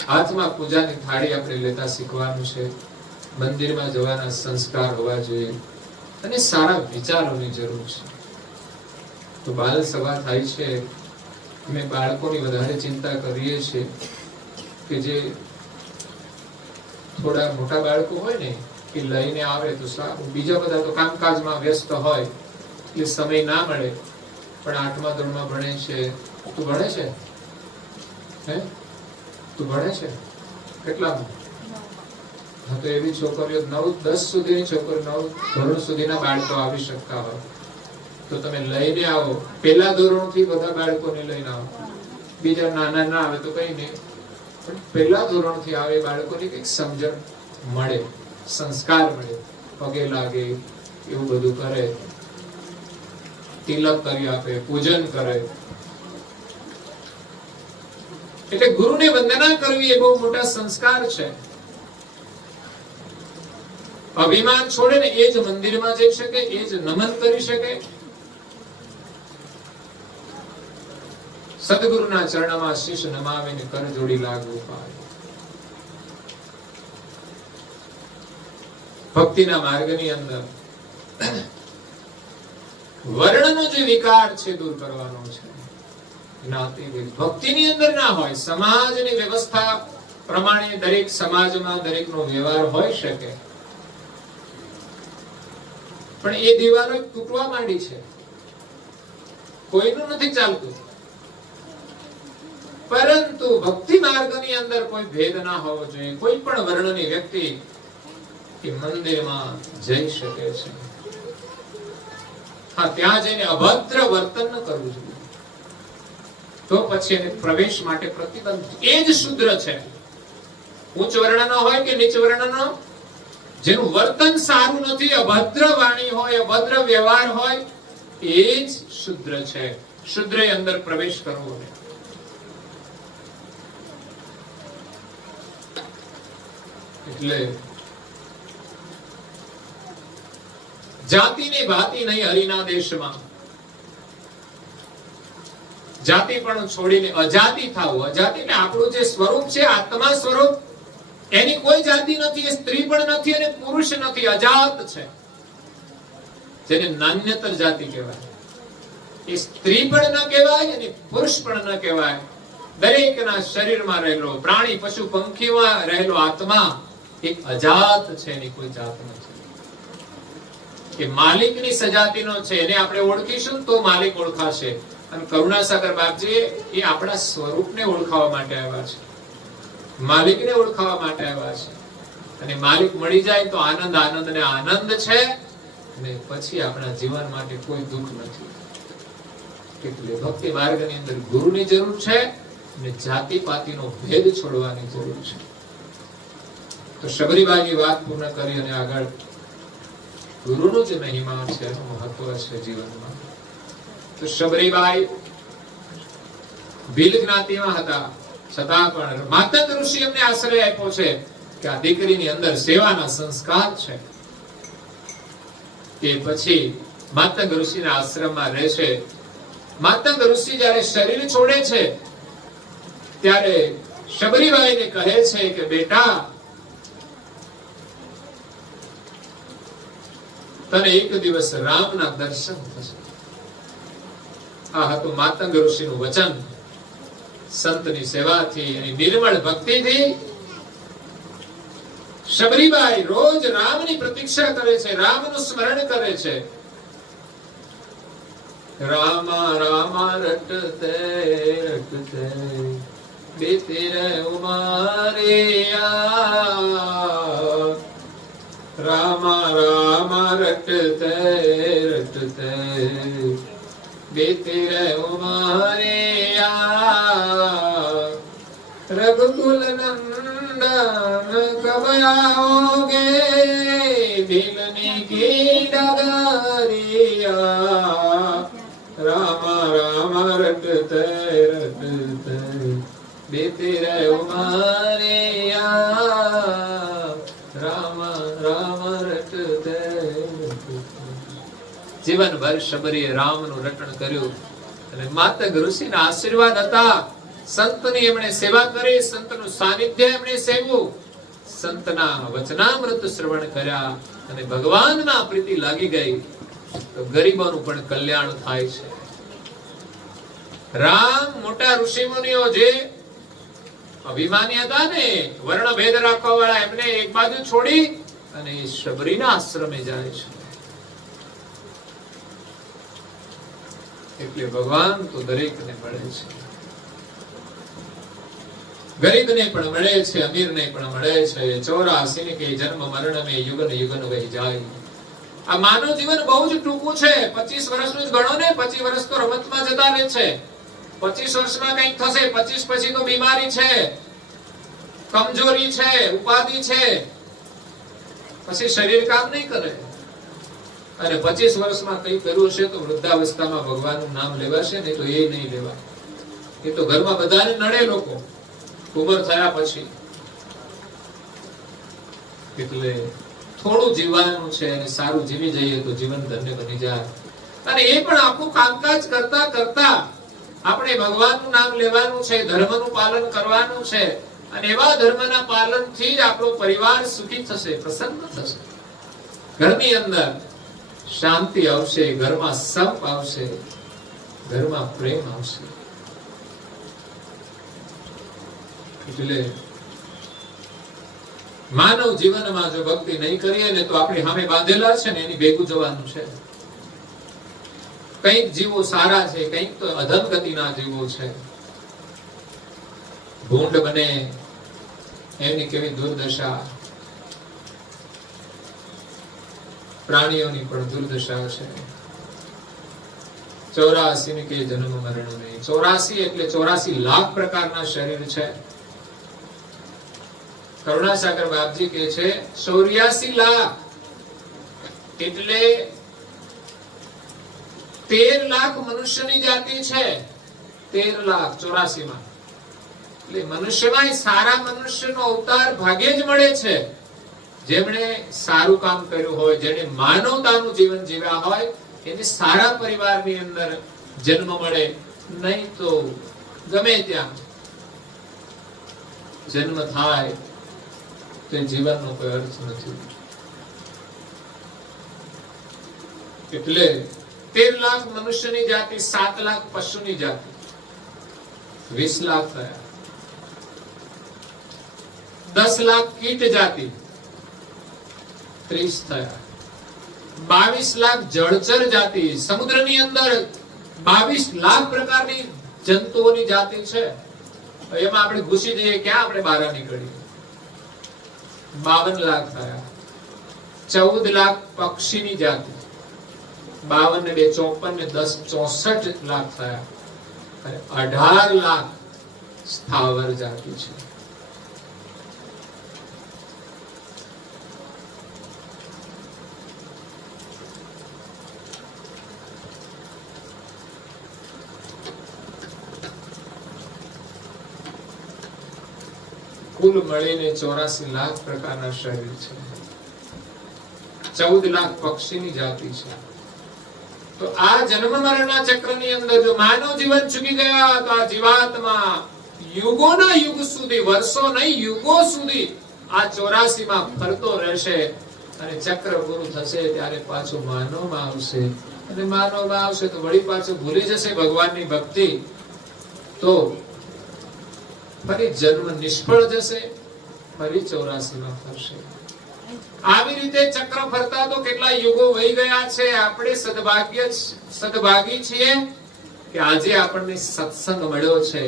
હાથમાં પૂજાની થાળી આપણે લેતા શીખવાનું છે. મંદિરમાં જવાના સંસ્કાર હોવા જોઈએ અને સારા વિચારોની જરૂર છે. તો બાલ સભા થાય છે. અમે બાળકોની વધારે ચિંતા કરીએ છીએ કે જે થોડા મોટા બાળકો હોય ને એ લઈને આવે તો સારું. બીજા બધા તો કામકાજમાં વ્યસ્ત હોય એટલે સમય ના મળે. પણ 8મા ધોરણમાં ભણે છે. તું ભણે છે? હે, તું ભણે છે? કેટલામાં? હા, તો એવી છોકરીઓ 9-10 સુધીની છોકરીઓ 9 ધોરણ સુધીના બાળકો આવી શકતા હોય તો તમે લઈને આવો. પહેલા ધોરણથી બધા બાળકોને લઈને આવો. બીજા નાના ના આવે તો કઈ નહીં, પણ પહેલા ધોરણથી આવે બાળકોને કંઈક સમજણ મળે, સંસ્કાર મળે, પગે લાગે, એવું બધું કરે, તિલક કરી આપે, પૂજન કરે. એટલે ગુરુને વંદના કરવી એ બહુ મોટા સંસ્કાર છે. અભિમાન છોડે ને એ જ મંદિરમાં જઈ શકે, એ જ નમન કરી શકે. સદગુરુના ચરણમાં શીશ નમાવીને કર જોડી લાગવું પાય. ભક્તિના માર્ગની અંદર વર્ણનો જે વિકાર છે દૂર કરવાનો છે. જ્ઞાતિ ભક્તિની અંદર ના હોય. સમાજની વ્યવસ્થા પ્રમાણે દરેક સમાજમાં દરેકનો વ્યવહાર હોઈ શકે, પણ એ દીવાલો તૂટવા માંડી છે. કોઈનું નથી ચાલતું. પરંતુ ભક્તિ માર્ગની અંદર કોઈ ભેદ ના હોવો જોઈએ. કોઈ પણ વર્ણની વ્યક્તિ એ મંદિરમાં જઈ શકે છે. હા, ત્યાં જઈને અભદ્ર વર્તન ન કરવું જોઈએ. તો પછી એને પ્રવેશ માટે પ્રતિબંધ. એ જ શુદ્ર છે. ઉચ્ચ વર્ણનો હોય કે નીચ વર્ણનો, જેનું વર્તન સારું નથી, અભદ્ર વાણી હોય, અભદ્ર વ્યવહાર હોય, એ જ શુદ્ર છે. શુદ્રે અંદર પ્રવેશ કરવો. એટલે જાતિની ભાતી નહીં હરિના દેશમાં. જાતિ પણ છોડીને અજાતિ થાવું. અજાતિ એટલે આપણું જે સ્વરૂપ છે, આત્મા સ્વરૂપ, એની કોઈ જાતિ નથી, સ્ત્રી પણ નથી અને પુરુષ નથી, અજાત છે. જેને નાન્યતર જાતિ કહેવાય. એ સ્ત્રી પણ ન કહેવાય અને પુરુષ પણ ન કહેવાય. દરેકના શરીરમાં રહેલો, પ્રાણી પશુ પંખીમાં રહેલો આત્મા એક અજાત છે, એની કોઈ જાત નથી. એ માલિકની સજાતિનો છે, એને આપણે ઓળખીશું તો માલિક ઓળખાશે. અને કરુણાસાગર બાપજી એ આપણા સ્વરૂપને ઓળખાવા માટે આવ્યા છે, માલિકને ઓળખાવા માટે આવ્યા છે. અને માલિક મળી જાય તો આનંદ, આનંદ ને આનંદ છે. અને પછી આપણા જીવન માટે કોઈ દુઃખ નથી. એટલે ભક્તિ માર્ગની અંદર ગુરુની જરૂર છે અને જાતિ પાતિનો ભેદ છોડવાની જરૂર છે. તો શબરીબાઈની વાત પૂર્ણ કરી અને આગળ ગુરુનો જે મહિમા છે, મહત્વ છે જીવનમાં. તો શબરીબાઈ ભીલ જ્ઞાતિમાં હતા, છતાં પણ માતંગ ઋષિ એમને આશ્રય આપ્યો છે કે આ દીકરીની અંદર સેવાના સંસ્કાર છે. કે પછી માતંગ ઋષિના આશ્રમમાં રહે છે. માતંગ ઋષિ જ્યારે શરીર છોડે છે ત્યારે શબરીબાઈને કહે છે કે બેટા, તને એક દિવસ રામના દર્શન થશે. આ હતું માતંગ ઋષિનું વચન. સંતની સેવાથી અને નિર્મળ ભક્તિથી શબરીબાઈ રોજ રામની પ્રતીક્ષા કરે છે, રામનું સ્મરણ કરે છે. રામ રામ રટતે રટતે બીતી રે ઉમરિયા. રામ રામ રટતે રટતે बीती रे उमरिया. रघुकुल नंदन कब आओगे, भीलनी की डगरिया. राम राम रटते रटते बीती रे उमरिया. राम राम रटते. જીવનભર શબરીએ રામનું રટણ કર્યું અને માતંગ ઋષિના આશીર્વાદ હતા. સંતની એમણે સેવા કરી, સંતનું સાનિધ્ય એમણે સેવ્યું, સંતના વચનામૃત શ્રવણ કર્યા અને ભગવાનમાં પ્રીતિ લાગી ગઈ તો ગરીબોનું પણ કલ્યાણ થાય છે. રામ મોટા ઋષિ મુનિઓ જે અભિમાની હતા ને, વર્ણ ભેદ રાખવા વાળા, એમને એક બાજુ છોડી અને શબરીના આશ્રમે જાય છે. એટલે ભગવાન તો દરેકને મળે છે, ગરીબને પણ મળે છે, અમીરને પણ મળે છે. 84 કે જન્મ મરણ મે યુગન યુગન વહી જાય. આ માનવ જીવન બહુ જ ટૂંકું છે. 25 વર્ષનું જ ગણો ને, 25 વર્ષ તો રમતમાં જતા રહે છે. 25 વર્ષમાં કંઈક થશે, 25 પછી તો બીમારી છે, કમજોરી છે, ઉપાધિ છે, પછી શરીર કામ નહીં કરે. અને 25 વર્ષમાં કંઈ કર્યું હશે તો વૃદ્ધાવસ્થામાં ભગવાનનું નામ લેવાશે, નહીં તો એ નહીં લેવા. એ તો ઘરમાં બધાને નડે લોકો ઉંમર થયા પછી. એટલે થોડું જીવવાનું છે અને સારું જીવી જઈએ તો જીવન ધન્ય બની જાય. અને એ પણ આખું કામકાજ કરતા કરતા આપણે ભગવાનનું નામ લેવાનું છે, ધર્મનું પાલન કરવાનું છે. અને એવા ધર્મના પાલનથી જ આપણો પરિવાર સુખી થશે, પ્રસન્ન થશે. ઘરની અંદર શાંતિ આવશે, ઘરમાં સંપ આવશે, ઘરમાં પ્રેમ આવશે. એટલે માનવ જીવનમાં જો ભક્તિ નહીં કરીએ ને તો આપણે સામે બાંધેલા છે ને એની ભેગું જવાનું છે. કંઈક જીવો સારા છે, કંઈક તો અધમગતિના જીવો છે. ભૂંડ બને એની કેવી દુર્દશા, પ્રાણીઓની પણ દુર્દશા છે. 84 કે જન્મ મરણ નહીં. 84 એટલે 84 લાખ પ્રકારના શરીર છે. કરુણાસાગર બાપજી કહે છે 84 લાખ એટલે 13 લાખ મનુષ્યની જાતિ છે. 13 લાખ 84 માં એટલે મનુષ્યમાં સારા મનુષ્યનો અવતાર ભાગ્યે જ મળે છે જેમણે સારું કામ કર્યું હોય, જેને માનવતાનું જીવન જીવ્યા હોય, એને સારા પરિવારની અંદર જન્મ મળે. નહીં તો ગમે ત્યાં જન્મ થાય તો જીવનનો કોઈ અર્થ નથી. એટલે 13 લાખ મનુષ્યની જાતિ, 7 લાખ પશુની જાતિ, 20 લાખ થયા. 10 લાખ કીટ જાતિ, 30 થયા. 22 લાખ જળચર જાતિ, સમુદ્રની અંદર 22 લાખ પ્રકારની જંતુઓની જાતિ છે. એમાં આપણે ઘૂસી જઈએ ક્યાં આપણે બહાર નીકળીએ. 52 લાખ થયા. 14 લાખ પક્ષીની જાતિ, 52 ને 2 54 ને 10 64 લાખ થયા. અને 18 લાખ સ્થાવર જાતિ છે. કુલ મળીને 84 લાખ પ્રકારના શરીર છે. 14 લાખ પક્ષીની જાતિ છે. તો આ જન્મ મરણના ચક્રની અંદર જો માનવ જીવન ચૂકી ગયા તો આ જીવાત્મા યુગોના યુગ સુધી, વર્ષો નહીં યુગો સુધી આ 84 માં ફરતો રહેશે. અને ચક્ર પૂરું થશે ત્યારે પાછો માનવમાં આવશે. અને માનવમાં આવશે તો વળી પાછો ભૂલી જશે ભગવાનની ભક્તિ. તો ફરી જન્મ નિષ્ફળ જશે, ફરી 84 માં ફરશે. આવી રીતે ચક્ર ફરતા તો કેટલા યુગો વહી ગયા છે. આપણે સદભાગી છીએ કે આજે આપણને સત્સંગ મળ્યો છે.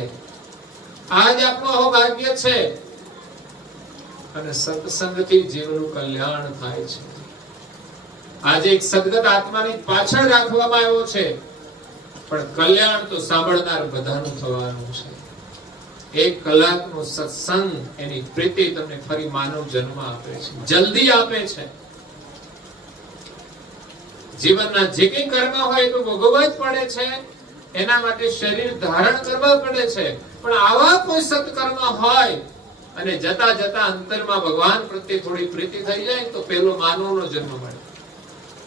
આજ આપણું અહોભાગ્ય છે. અને સત્સંગથી જીવનું કલ્યાણ થાય છે. આજે એક સદગત આત્માની પાછળ રાખવામાં આવ્યો છે, પણ કલ્યાણ તો સાંભળનાર બધાનું થવાનું છે. 1 કલાકનો સત્સંગ એની પ્રીતિ તમને ફરી માનવ જન્મ આપે છે, જલ્દી આપે છે. જીવનના જે કંઈ કર્મ હોય તો ભોગવવા જ પડે છે. એના માટે શરીર ધારણ કરવા પડે છે. પણ આવા કોઈ સત્કર્મ હોય અને જતા જતા અંતરમાં ભગવાન પ્રત્યે થોડી પ્રીતિ થઈ જાય તો પેલો માનવનો જન્મ મળે.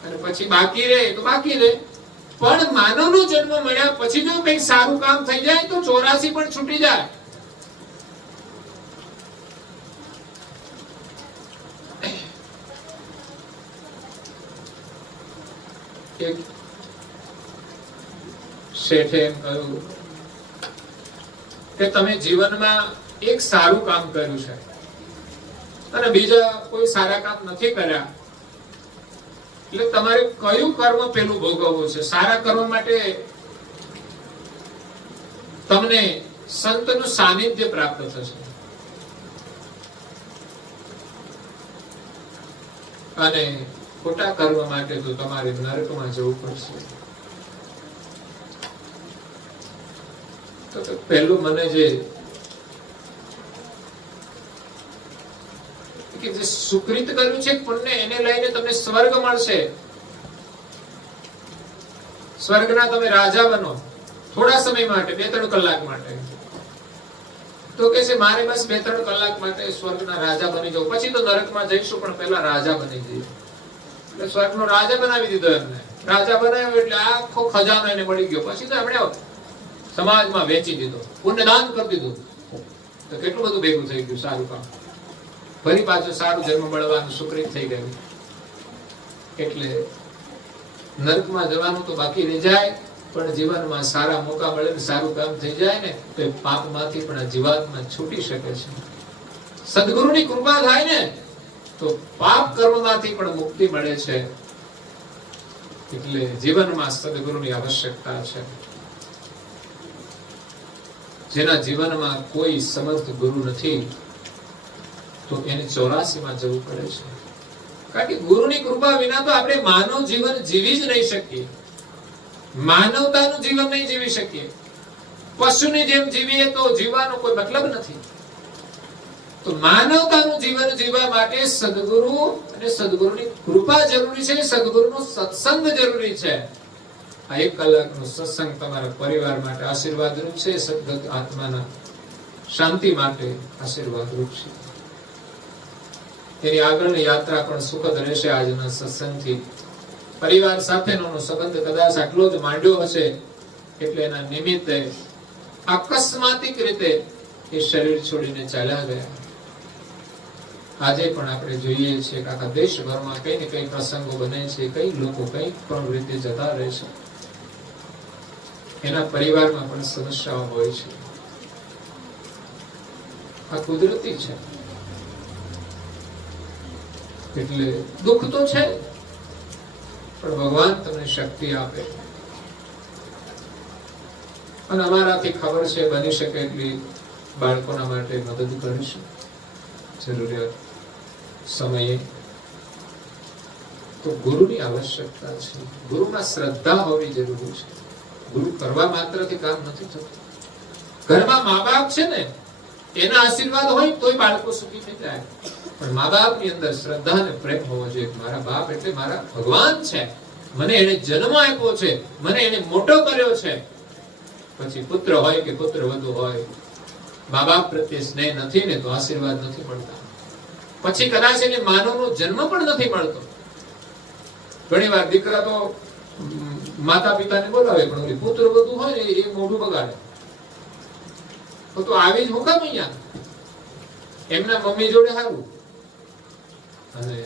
અને પછી બાકી રહે તો બાકી રહે. પણ માનવનો જન્મ મળ્યા પછી જો કંઈક સારું કામ થઈ જાય તો 84 પણ છૂટી જાય. એક શેઠે એમ કહ્યું કે તમે જીવનમાં એક સારું કામ કર્યું છે અને બીજા કોઈ સારા કામ નથી કર્યા, એટલે તમારે કયું કર્મ પેલું ભોગવવું છે? સારા કર્મ માટે તમને સંતનું સાનિધ્ય પ્રાપ્ત થશે અને ખોટા કર્મ માટે તો તમારે નરકમાં જવું પડશે. તો પહેલું મને જે સુકૃત કર્યું છે પુણ્ય, એને લઈને તમને સ્વર્ગ મળશે. સ્વર્ગના તમે રાજા બનો થોડા સમય માટે, 2-3 કલાક માટે. તો કે છે મારે બસ 2-3 કલાક માટે સ્વર્ગના રાજા બની જાવ, પછી તો નરકમાં જઈશું, પણ પહેલા રાજા બની જઈએ. એટલે સ્વર્ગનો રાજા બનાવી દીધો એમને. રાજા બનાવ્યો એટલે આખો ખજાનો એને મળી ગયો. પછી તો એમણે સમાજમાં વેચી દીધો, પુણ્યદાન કરી દીધું. તો કેટલું બધું ભેગું થઈ ગયું સારું કામ. ફરી પાછું સારું જન્મ મળવાનું સુકૃત થઈ ગયું. એટલે નરકમાં જવાનું તો બાકી રહી જાય, પણ જીવનમાં સારા મોકા મળે ને સારું કામ થઈ જાય ને તો પાપમાંથી પણ આ જીવાત્મા છૂટી શકે છે. સદગુરુની કૃપા થાય ને તો પાપ કર્મમાંથી પણ મુક્તિ મળે છે. એટલે જીવનમાં સદગુરુની આવશ્યકતા છે. જેના જીવનમાં કોઈ સમર્થ ગુરુ નથી તો એને 84 માં જવું પડે છે. કારણ કે ગુરુની કૃપા વિના તો આપણે માનવ જીવન જીવી જ નહીં શકીએ. માનવતાનું જીવન નહીં જીવી શકીએ. પશુની જેમ જીવીએ તો જીવવાનો કોઈ મતલબ નથી. તો માનવતાનું જીવન જીવવા માટે સદગુરુ અને સદગુરુની કૃપા જરૂરી છે, સદગુરુનો સત્સંગ જરૂરી છે. આ 1 કલાકનો સત્સંગ તમારા પરિવાર માટે આશીર્વાદરૂપ છે, સદગત આત્માના શાંતિ માટે આશીર્વાદરૂપ છે. તેની આગળની યાત્રા પણ સુખદ રહેશે. આજના સત્સંગથી પરિવાર સાથેનો સંબંધ કદાચ આટલો જ માંડ્યો હશે એટલે એના નિમિત્તે આકસ્મિક રીતે એ શરીર છોડીને ચાલ્યા ગયા. આજે પણ આપણે જોઈએ છીએ કે આખા દેશભરમાં કઈ ને કઈ પ્રસંગો બને છે, કઈ લોકો કઈ પણ રીતે જતા રહે છે. એના પરિવારમાં પણ સમસ્યાઓ હોય છે. આ કુદરતી છે. એટલે દુઃખ તો છે, પણ ભગવાન તમને શક્તિ આપે. અને અમારાથી ખબર છે બની શકે એટલી બાળકોના માટે મદદ કરીશું જરૂરિયાત સમયે. તો ગુરુની આવશ્યકતા છે. ગુરુમાં શ્રદ્ધા હોવી જરૂરી છે. ગુરુ કરવા માત્રથી કામ નથી થતું. ઘરમાં મા બાપ છે ને, એના આશીર્વાદ હોય તોય બાળકો સુખી થઈ જાય. પણ મા બાપની અંદર શ્રદ્ધા અને પ્રેમ હોવો જોઈએ. મારા બાપ એટલે મારા ભગવાન છે, મને એને જન્મ આપ્યો છે, મને એને મોટો કર્યો છે. પછી પુત્ર હોય કે પુત્ર વધુ હોય, મા બાપ પ્રત્યે સ્નેહ નથી ને તો આશીર્વાદ નથી મળતા. પછી કદાચ એને માનવનો જન્મ પણ નથી મળતો. ઘણી વાર દીકરા તો માતા પિતાને બોલાવે, પણ પુત્ર વધુ હોય ને એ મોઢું બગાડે. તો આવી જ હું કામ અહીંયા? એમના મમ્મી જોડે સારું અને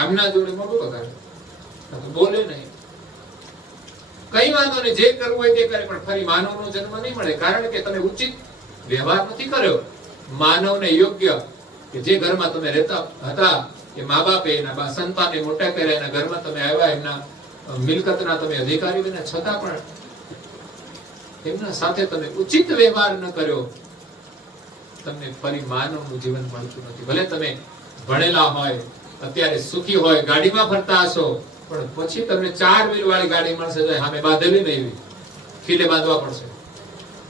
આમના જોડે મોઢું બગાડે, બોલે નહીં. કઈ વાંધો નહીં, જે કરવું હોય તે કરે, પણ ફરી માનવનો જન્મ નહીં મળે. કારણ કે તમે ઉચિત વ્યવહાર નથી કર્યો માનવને યોગ્ય. કે જે ઘરમાં તમે રહેતા હતા એ મા બાપે એના સંતાનને મોટા કર્યા, એના ઘરમાં તમે આવ્યા, એમના મિલકતના તમે અધિકારી બન્યા, છતાં પણ એમના સાથે તમે ઉચિત વ્યવહાર ન કર્યો, તમને ફરી માનવનું જીવન મળતું નથી. ભલે તમે ભણેલા હોય, અત્યારે સુખી હોય, ગાડીમાં ફરતા હશો, પણ પછી તમને 4 વ્હીલ વાળી ગાડી મળશે તો સામે બાંધેલી નહીં, ખીલે બાંધવા પડશે.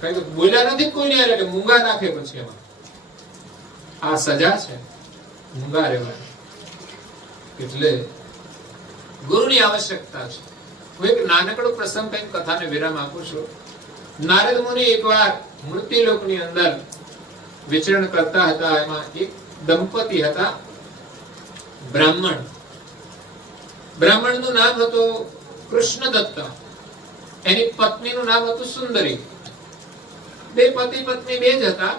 કારણ કે બોલ્યા નથી કોઈને, એટલે મૂંગા નાખે પછી એમાં. આ સજા છે મૂંગા રહેવાની. એટલે ગુરુની આવશ્યકતા છે. હું એક નાનકડો પ્રસંગ કઈ કથાને વિરામ આપું છું. નારદ મુનિ એકવાર મૃત્યુલોકની અંદર વિચરણ કરતા હતા. એમાં એક દંપતી હતા, બ્રાહ્મણ. બ્રાહ્મણનું નામ હતું કૃષ્ણદત્ત, એની પત્નીનું નામ હતું સુંદરી. બે પતિ પત્ની બે જ હતા.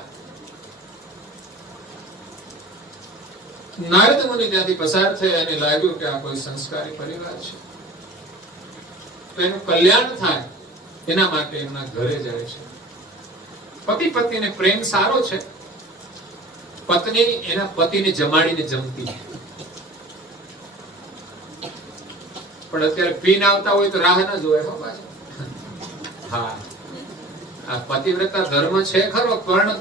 નારદ મુનિ ત્યાંથી પસાર થયા અને લાગ્યું કે આ કોઈ સંસ્કારી પરિવાર છે, તો એનું કલ્યાણ થાય એના માટે એમના ઘરે જાય છે. પતિ પત્નીને પ્રેમ સારો છે. પત્ની એના પતિને જમાડીને જમતી, પણ અત્યારે પીન આવતા હોય તો રાહ ના જોવે. હા, આ પતિવ્રતા ધર્મ છે ખરો, પણ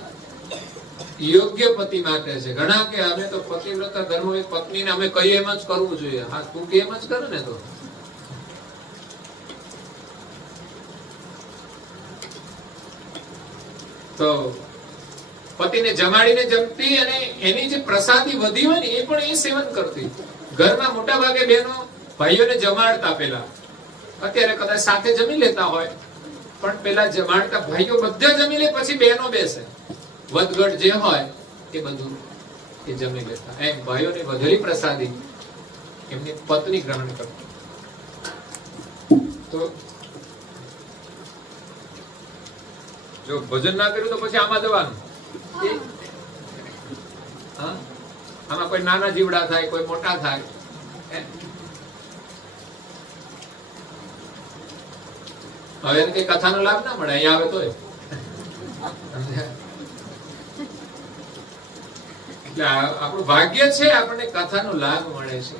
યોગ્ય પતિ માટે છે. ઘણા કે અમે તો પતિવ્રતા ધર્મ પત્નીને અમે કહીએ એમ જ કરવું જોઈએ. હા, તું કે એમ જ કરે ને. તો પતિને જમાડીને જમતી અને એની જે પ્રસાદી વધી હોય ને એ પણ એ સેવન કરતી. ઘરમાં મોટા ભાગે બહેનો ભાઈઓને જમાડતા. પેલા, અત્યારે કદાચ સાથે જમી લેતા હોય, પણ પેલા જમાડતા ભાઈઓ બધા જમી લે, પછી બહેનો બેસે, વધઘટ જે હોય એ બધું એ જમી લેતા. એમ ભાઈઓની વધેલી પ્રસાદી એમની પત્ની ગ્રહણ કરતી. તો જો ભોજન ના કર્યું તો પછી આમાં જવાનું. આમાં કોઈ નાના જીવડા થાય, કોઈ મોટા થાય. હવે એને કઈ કથાનો લાભ ના મળે, અહીંયા આવે તોય. એટલે આપણું ભાગ્ય છે, આપણને કથાનો લાભ મળે છે.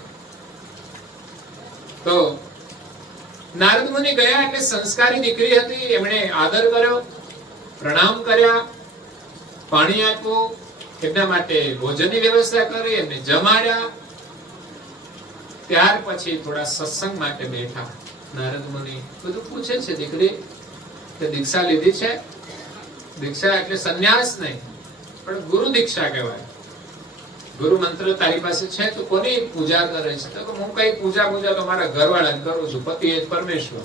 તો નારદ મુનિ ગયા એટલે સંસ્કારી દીકરી હતી, એમણે આદર કર્યો, પ્રણામ કર્યા, પાણી આપ્યું, એમના માટે ભોજનની વ્યવસ્થા કરી, એમને જમાડ્યા. ત્યાર પછી થોડા સત્સંગ માટે બેઠા. નારદ મુનિ બધું પૂછે છે, દીકરી તે દીક્ષા લીધી છે? દીક્ષા એટલે સંન્યાસ નહીં, પણ ગુરુ દીક્ષા કહેવાય. ગુરુ મંત્ર તારી પાસે છે તો કોની પૂજા કરે છે? તો હું કઈ પૂજા તો મારા ઘરવાળાને કરું છું, પતિ એ જ પરમેશ્વર,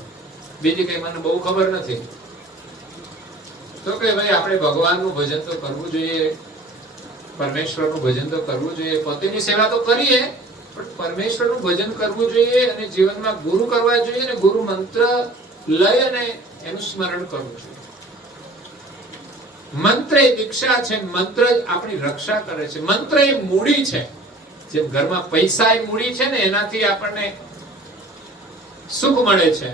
બીજી કઈ મને બહુ ખબર નથી. તો કે ભાઈ આપણે ભગવાનનું ભજન તો કરવું જોઈએ, પરમેશ્વરનું ભજન તો કરવું જોઈએ, પતિની સેવા તો કરીએ પણ પરમેશ્વરનું ભજન કરવું જોઈએ અને જીવનમાં ગુરુ કરવા જોઈએ અને ગુરુ મંત્ર લઈ અને એનું સ્મરણ કરવું જોઈએ. મંત્ર એ દીક્ષા છે, મંત્ર જ આપણી રક્ષા કરે છે. મંત્ર એ મૂડી છે. જેમ ઘરમાં પૈસા એ મૂડી છે ને, એનાથી આપણને સુખ મળે છે,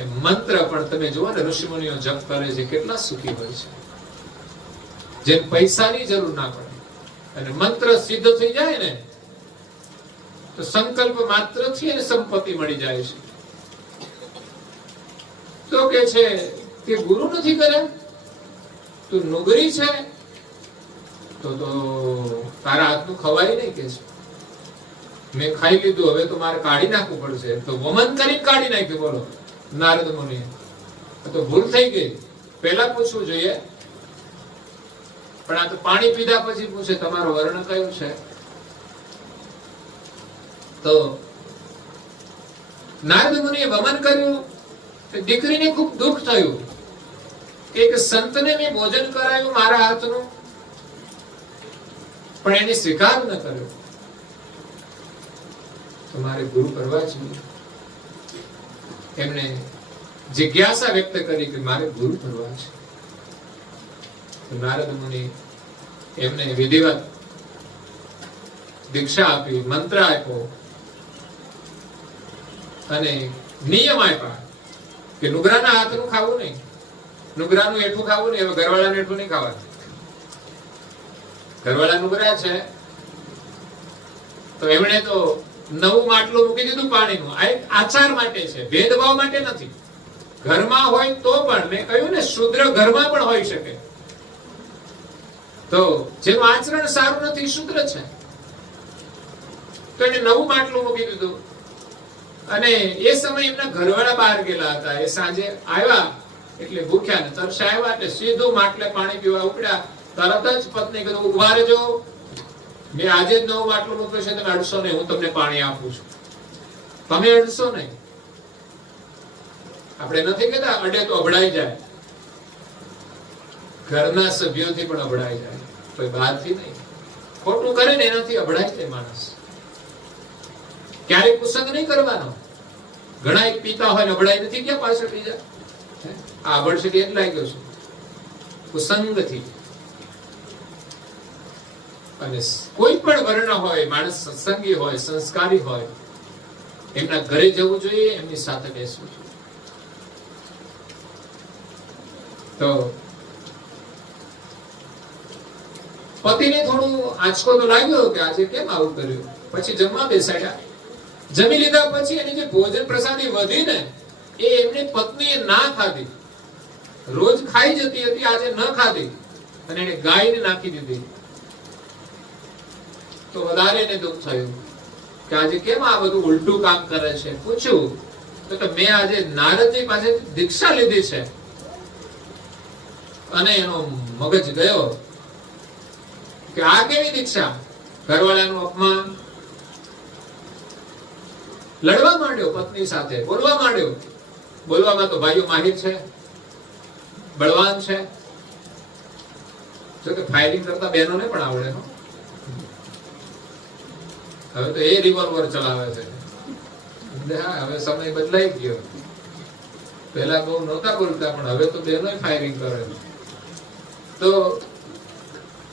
એ મંત્ર પણ તમે જુઓ ને ઋષિમુનિઓ જપ કરે છે, કેટલા સુખી હોય છે. જેમ પૈસાની જરૂર ના પડે અને મંત્ર સિદ્ધ થઈ જાય ને તો સંકલ્પ માત્રથી એને સંપત્તિ મળી જાય છે. તો કે છે કે ગુરુ નથી કર્યા, તું નુગરી છે તો તારા હાથનું ખવાય નહીં કે છે. મેં ખાઈ લીધું, હવે તો મારે કાઢી નાખવું પડશે. તો વમન કરી કાઢી નાખ્યું. બોલો નારદ મુનિ, તો ભૂલ થઈ ગઈ. પહેલા પૂછવું જોઈએ, પણ આ તો પાણી પીધા પછી પૂછે તમારો વર્ણ કયો છે. તો નારદ મુનિએ વમન કર્યું. દીકરીને ખૂબ દુઃખ થયું કે એક સંતને મેં ભોજન કરાયું મારા હાથનું, પણ એને સ્વીકાર ન કર્યો. તો મારે ગુરુ કરવા જોઈએ. એમને જિજ્ઞાસા વ્યક્ત કરી કે મારે ગુરુ કરવા છે. તો નારદ મુનિ એમને વિધિવત દીક્ષા આપી, મંત્ર આપ્યો અને નિયમ આપ્યા કે નુગરાના હાથનું ખાવું નહીં, નુગરાનું એઠું ખાવું નહીં. હવે ઘરવાળાનું એઠું નહીં ખાવાનું. ઘરવાળા નુગરા છે તો એમણે તો નવું માટલું મૂકી દીધું પાણીનું. આ એક આચાર માટે છે, ભેદભાવ માટે નથી. ઘરમાં હોય તો પણ, મેં કહ્યું ને શુદ્ર ઘરમાં પણ હોઈ શકે. તો જેનું આચરણ સારું નથી, શુદ્ર છે, તો એને નવું માટલું મૂકી દીધું. અને એ સમય એમના ઘરવાળા બહાર ગયેલા હતા. એ સાંજે આવ્યા એટલે ભૂખ્યા ને તરસ્યા આવ્યા એટલે સીધું માટલે પાણી પીવા ઉપડ્યા. તરત જ પત્ની કીધું ઉભા રહેજો, મેં આજે જ નવું માટલું મૂક્યું છે, તમે અડશો નહીં, હું તમને પાણી આપું છું, તમે અડશો નહીં. આપણે નથી કહેતા અડે તો અભડાઈ જાય. ઘરના સભ્યોથી પણ અભડાઈ જાય, કોઈ બહારથી નહીં. ખોટું કરે ને એનાથી અભડાઈ જાય માણસ. ક્યારેક કુસંગ નહીં કરવાનો. ઘણા એક પીતા હોય અભડાઈ નથી ક્યાં પાછળ બીજા આ અભડશે કે લાગી ગયો છું કુસંગથી. અને કોઈ પણ વર્ણ હોય, માણસ સત્સંગી હોય, સંસ્કારી હોય, એમના ઘરે જવું જોઈએ, એમની સાથે બેસવું જોઈએ. તો પતિને થોડું આંચકો તો લાગ્યો કે આજે કેમ આવું કર્યું. પછી જમવા બેસાડ્યા. જમી લીધા પછી એની જે ભોજન પ્રસાદી વધી ને એ એમની પત્નીએ ના ખાધી. રોજ ખાઈ જતી હતી, આજે ન ખાધી અને એને ગાયને નાખી દીધી. તો વધારે એને દુઃખ થયું કે આજે કેમ આ બધું ઉલટું કામ કરે છે. પૂછ્યું તો મેં આજે નારદજી પાસે દીક્ષા લીધી છે. અને એનો મગજ ગયો કે આ કેવી દીક્ષા. ઘરવાળાનું અપમાન. લડવા માંડ્યો પત્ની સાથે, બોલવા માંડ્યો. બોલવામાં તો ભાઈઓ માહિર છે, બળવાન છે. જો કે ફાયરિંગ કરતા બહેનોને પણ આવડે. હવે તો એ રિવોલ્વર ચલાવે છે. હવે સમય બદલાઈ ગયો. પહેલા બહુ નહોતા બોલતા, પણ હવે તો બહેનો ફાયરિંગ કરે. તો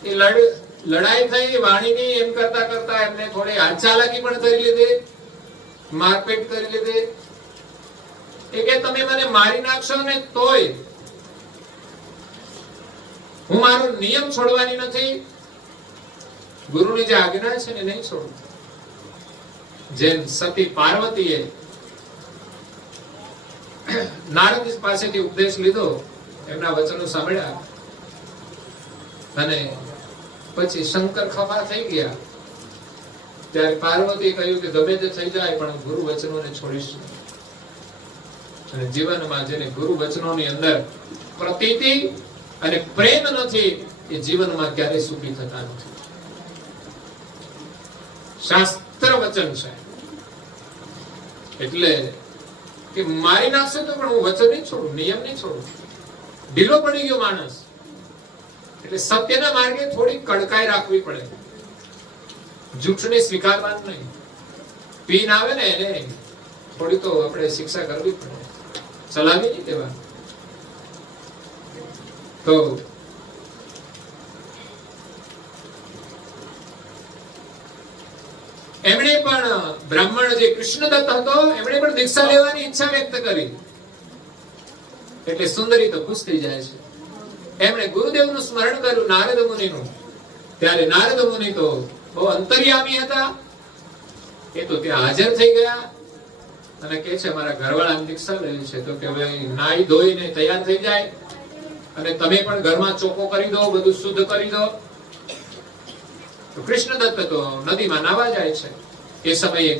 એ લડાઈ થઈ વાણીની. એમ કરતા કરતા એમને થોડી હાથચાલાકી પણ કરી લીધી, મારપીટ કરી લીધી. એ કે તમે મને મારી નાખશો ને તોય હું મારો નિયમ છોડવાની નથી. ગુરુની જે આજ્ઞા છે ને નહીં છોડું. જેમ સતી પાર્વતીએ નારદ પાસેથી ઉપદેશ લીધો, એમના વચનો સાંભળ્યા અને પછી શંકર ખફા થઈ ગયા. ત્યારે પાર્વતી કહ્યું કે ગમે તે થઈ જાય પણ ગુરુ વચનોને છોડીશ. અને જીવનમાં જેને ગુરુ વચનોની અંદર પ્રતીતિ અને પ્રેમ નથી, એ જીવનમાં ક્યારેય સુખી થતા નથી. શાસ્ત્ર વચન છે. એટલે કે મારી નાખશે તો પણ હું વચન નહીં છોડું, નિયમ નહીં છોડું. ઢીલો પડી ગયો માણસ. એટલે સત્યના માર્ગે થોડી કડકાઈ રાખવી પડે. જૂઠને સ્વીકારવાનું નહીં. પીન આવે ને એને થોડી તો આપણે શિક્ષા કરવી પડે, ચલાવી નહીં દેવા. તો એમણે પણ બ્રાહ્મણ જે કૃષ્ણદત્ત હતો એમણે પણ દીક્ષા લેવાની ઈચ્છા વ્યક્ત કરી. એટલે સુંદરી તો ખુશ થઈ જાય છે. એમણે ગુરુદેવનું સ્મરણ કર્યું, નારદ મુનિનું. ત્યારે નારદ મુનિ તો બહુ અંતર્યામી હતા. એ તો ત્યાં હાજર થઈ ગયા અને કહે છે મારા ઘરવાળાને દીક્ષા લેવી છે. તો કે હવે નાઈ ધોઈને તૈયાર થઈ જાય અને તમે પણ ઘરમાં ચોખ્ખો કરી દો, બધું શુદ્ધ કરી દો. તો કૃષ્ણદત્ત તો નદીમાં નાવા જાય છે. એ સમયે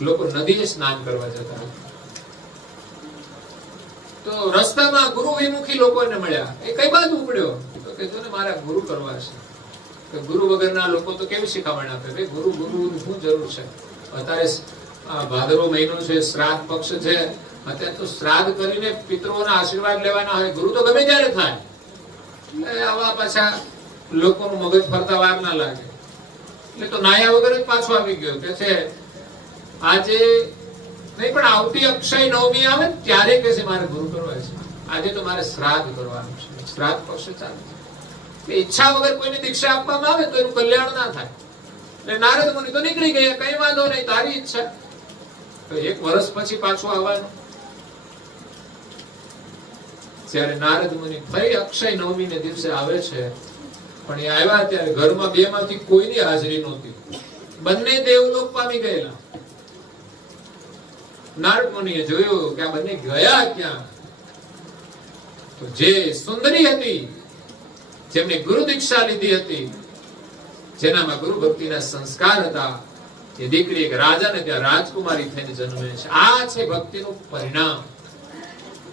લોકો નદીએ સ્નાન કરવા જતા. તો રસ્તામાં ગુરુ વિમુખી લોકોને મળ્યા. એ કઈ બાજુ ઉપડ્યો? તો કે જો ને મારા ગુરુ કરવા છે. તો ગુરુ વગરના લોકો તો કેવી શિખામણ આપે? ભાઈ ગુરુ ગુરુની શું જરૂર છે? અત્યારે ભાદરવો મહિનો છે, શ્રાદ્ધ પક્ષ છે. અત્યારે તો શ્રાદ્ધ કરીને પિતૃઓના આશીર્વાદ લેવાના હોય. ગુરુ તો ગમે ત્યારે થાય. આવા પાછા લોકોનું મગજ ફરતા વાર ના લાગે. એટલે તો નાયા વગર જ પાછો આવી ગયો કે છે આજે નહીં પણ આવતી અક્ષય નવમી આવે ત્યારે કે છે મારે ગુરુ કરવા છે. આજે તો મારે શ્રાદ્ધ કરવાનું છે. શ્રાદ્ધ પક્ષ ચાલે. ઈચ્છા વગર કોઈને દીક્ષા આપવામાં આવે તો એનું કલ્યાણ ના થાય. એટલે નારદ મુનિ તો નીકળી ગયા, કઈ વાંધો નહીં, તારી ઈચ્છા. તો 1 વર્ષ પછી પાછું આવવાનું. ત્યારે નારદ મુનિ ફરી અક્ષય નવમી ને દિવસે આવે છે. પણ એ આવ્યા ત્યારે ઘરમાં 2 માંથી કોઈની હાજરી નહોતી. બંને દેવલોક પામી ગયેલા. નારદ મુનિએ જોયું કે આ બંને ગયા ક્યાં? તો જે સુંદરી હતી, જેમને ગુરુ દીક્ષા લીધી હતી, જેનામાં ગુરુ ભક્તિના સંસ્કાર હતા, એ દીકરી એક રાજાને ત્યાં રાજકુમારી થઈને જન્મે છે. આ છે ભક્તિનું પરિણામ.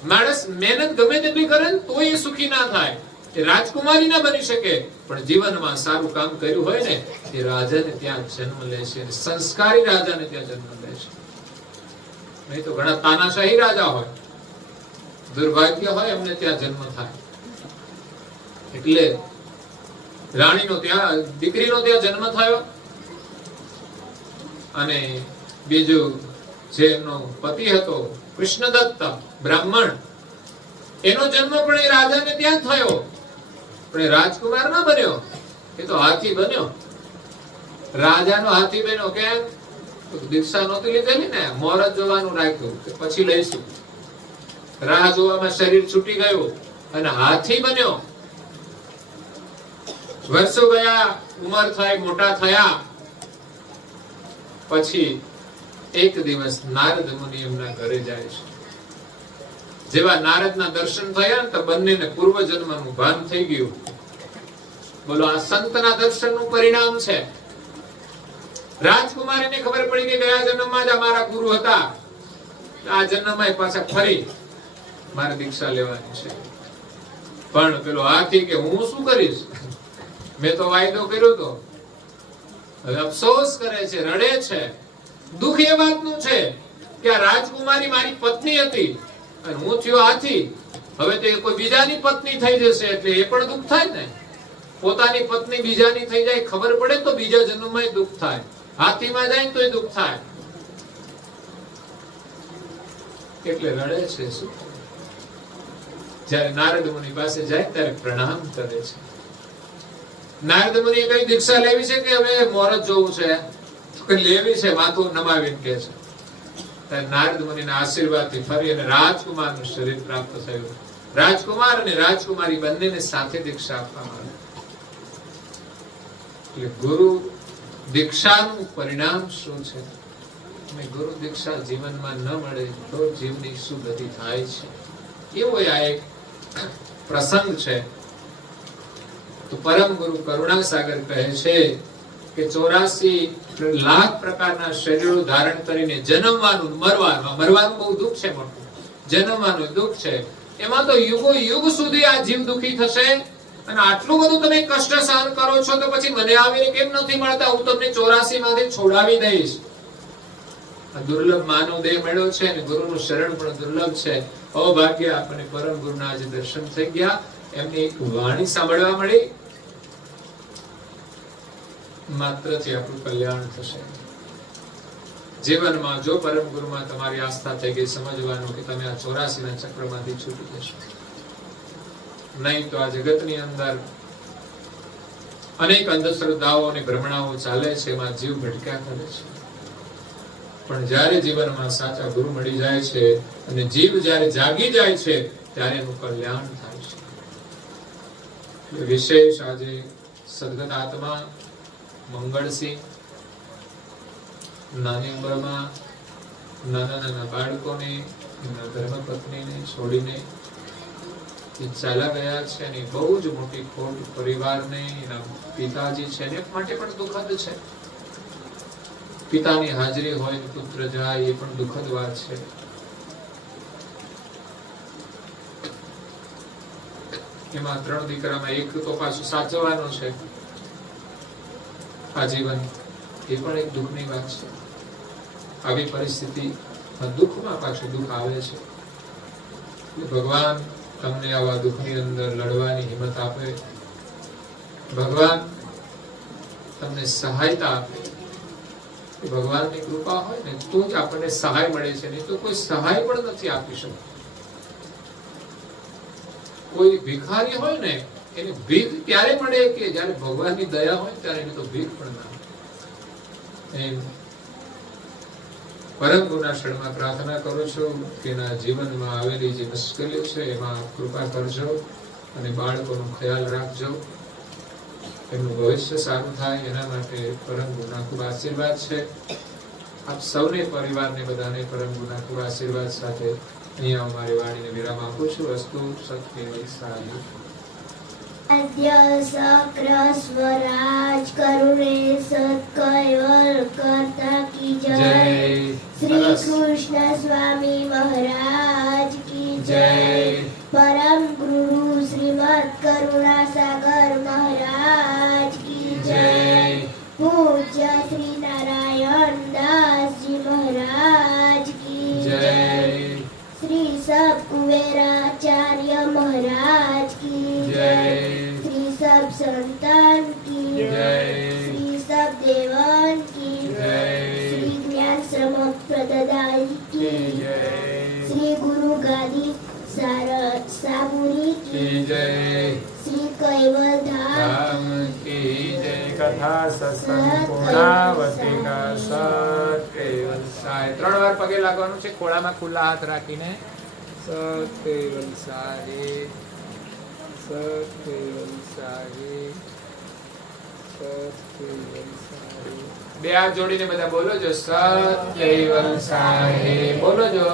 માણસ મહેનત ગમે તેટલી કરે તો એ સુખી ના થાય. એ રાજકુમારી ના બની શકે, પણ જીવનમાં સારું કામ કર્યું હોય ને એ રાજાને ત્યાં જન્મ લે છે. સંસ્કારી રાજાને ત્યાં જન્મ લે છે. નહીં તો ઘણા તાનાશાહી રાજા હોય, દુર્ભાગ્ય હોય, એમને ત્યાં જન્મ થાય. એટલે રાણીનો ત્યાં દીકરીનો ત્યાં જન્મ થયો. અને બીજું જે એમનો પતિ હતો કૃષ્ણદત્ત બ્રાહ્મણ, એનો જન્મ પણ એ રાજાને ત્યાં થયો. પણ એ રાજકુમાર ના બન્યો, એ તો હાથી બન્યો. રાજાનો હાથી બન્યો. કેમ? દીક્ષા નહોતી લીધેલી ને, મોરત જોવાનું રાખ્યું કે પછી લઈશું. રાહ જોવામાં શરીર છૂટી ગયું અને હાથી બન્યો. વર્ષો ગયા, ઉંમર થઈ, મોટા થયા. પછી એક દિવસ નારદ મુનિ એમના ઘરે જાય છે. જેવા નારદના દર્શન થયા તો બંનેને પૂર્વ જન્મનું ભાન થઈ ગયું. બોલો, આ સંતના દર્શનનું પરિણામ છે. રાજકુમારીને ખબર પડી કે ગયા જન્મમાં જ અમારા ગુરુ હતા, આ જન્મમાં પાછા ફરી મારે દીક્ષા લેવાની છે. પણ પેલો હાથી કે હું શું કરીશ, મેં તો વાયદો કર્યો તો. હવે અફસોસ કરે છે, રડે છે. દુઃખ એ વાતનું છે કે આ રાજકુમારી મારી પત્ની હતી અને હું થયો હાથી. હવે તે કોઈ બીજાની પત્ની થઈ જશે એટલે એ પણ દુઃખ થાય ને. પોતાની પત્ની બીજાની થઈ જાય ખબર પડે તો બીજા જન્મમાં દુઃખ થાય. હાથીમાં જાય તો એ દુઃખ થાય. એટલે રડે છે. શું? જ્યારે નારદ મુનિ પાસે જાય ત્યારે પ્રણામ કરે છે. નારદ મુનિએ કઈ દીક્ષા લેવી છે કે હવે મોરત જોવું છે? તો લેવી છે, માથું નમાવીને કહે છે. ત્યારે નારદ મુનિના આશીર્વાદથી ફરી અને રાજકુમારનું શરીર પ્રાપ્ત થયું. રાજકુમાર અને રાજકુમારી બંનેને સાથે દીક્ષા આપવામાં આવી. એટલે ગુરુ દીક્ષાનું પરિણામ શું છે? અને ગુરુ દીક્ષા જીવનમાં ન મળે તો જીવની શું ગતિ થાય છે, એવો આ એક પ્રસંગ છે. તો પરમ ગુરુ કરુણાસાગર કહે છે કે 84 લાખ પ્રકારના શરીરો ધારણ કરીને જન્મવાનું, મરવાનું બહુ દુઃખ છે મોટું. જન્મવાનું દુઃખ છે. એમાં તો યુગો યુગ સુધી આ જીવ દુઃખી થશે અને આટલું બધું તમે કષ્ટ સહન કરો છો તો પછી મને આવીને કેમ નથી મળતા? હું તમને 84 માંથી છોડાવી દઈશ. આ દુર્લભ માનવ દેહ મળ્યો છે અને ગુરુનું શરણ પણ દુર્લભ છે. અભાગ્ય આપણને પરમ ગુરુના આજે દર્શન થઈ ગયા, એમની એક વાણી સાંભળવા મળી, માત્રથી આપણું કલ્યાણ થશે. જીવનમાં જો પરમ ગુરુમાં તમારી આસ્થા થઈ ગઈ, સમજવાનું કે તમે આ 84 ના ચક્રમાંથી છૂટી જશો. નહીં તો આ જગતની અંદર અનેક અંધશ્રદ્ધાઓ અને ભ્રમણાઓ ચાલે છે, એમાં જીવ ભટક્યા કરે છે. પણ જ્યારે જીવનમાં સાચા ગુરુ મળી જાય છે અને જીવ જ્યારે જાગી જાય છે ત્યારે એનું કલ્યાણ થાય છે. વિશેષ આજે સદગત આત્મા મંગળસિંહ નાની ઉંમરમાં નાના બાળકોને, એમના ધર્મપત્નીને છોડીને ચાલ્યા ગયા છે અને બહુ જ મોટી ખોટ પરિવારને, એના પિતાજી છે એને માટે પણ દુઃખદ છે. પિતાની હાજરી હોય ને પુત્ર જાય એ પણ દુઃખદ વાત છે. એમાં 3 દીકરામાં એક તો પાછું સાચવવાનો છે આજીવન, એ પણ એક દુઃખની વાત છે. આવી પરિસ્થિતિ દુઃખમાં પાછું દુઃખ આવે છે. ભગવાન તમને આવા દુઃખની અંદર લડવાની હિંમત આપે, ભગવાન તમને સહાયતા આપે. ભગવાનની કૃપા હોય ને તો જ આપણને સહાય મળે છે, નહીં તો કોઈ સહાય પણ નથી આપી શકતું. કોઈ ભિખારી હોય ને એને ભીખ ત્યારે મળે કે જ્યારે ભગવાનની દયા હોય ત્યારે એની તો ભીખ પણ ના મળે. એમ પરમ ગુરુના શરણમાં પ્રાર્થના કરું છું કે એના જીવનમાં આવેલી જે મુશ્કેલીઓ છે એમાં કૃપા કરજો અને બાળકોનો ખ્યાલ રાખજો, એમનું ભવિષ્ય સારું થાય એના માટે પરમ ગુરુના ખૂબ આશીર્વાદ છે. આપ સૌને, પરિવારને, બધાને પરમ ગુરુના ખૂબ આશીર્વાદ સાથે અહીંયા અમારી વાણીને વિરામ આપું છું. અસ્તુ સત્ય સાધુ. આદ્ય સક્ર સ્વરાજ કરુણે સત્કૈવલ કરતા કી જય. શ્રી કૃષ્ણ સ્વામી મહારાજ કી જય. પરમ ગુરુ શ્રીમદ કરુણા સાગર મહારાજ કી જય. પૂજ્ય શ્રી નારાયણ દાસજી મહારાજ કી જય. શ્રી સબ કુબેરાચાર્ય મહારાજ કી જય. श्री सब संतान की जय. श्री सब देवान की जय. श्री ज्ञान श्रमक प्रदायी की जय. श्री गुरु गादी साबुरी की जय. श्री कैवल धाम की जय. कथा सत्संग પૂર્ણાવતી કા સત કેવલ સાય. 3 વાર પગે લાગવાનું છે, ખોળામાં ખુલ્લા હાથ રાખીને. સત કેવલ સાય, સત કેવલ સાય, સત કેવલ સાય. બે હાથ જોડીને બધા બોલો જો, સત કેવલ સાય. બોલો જો.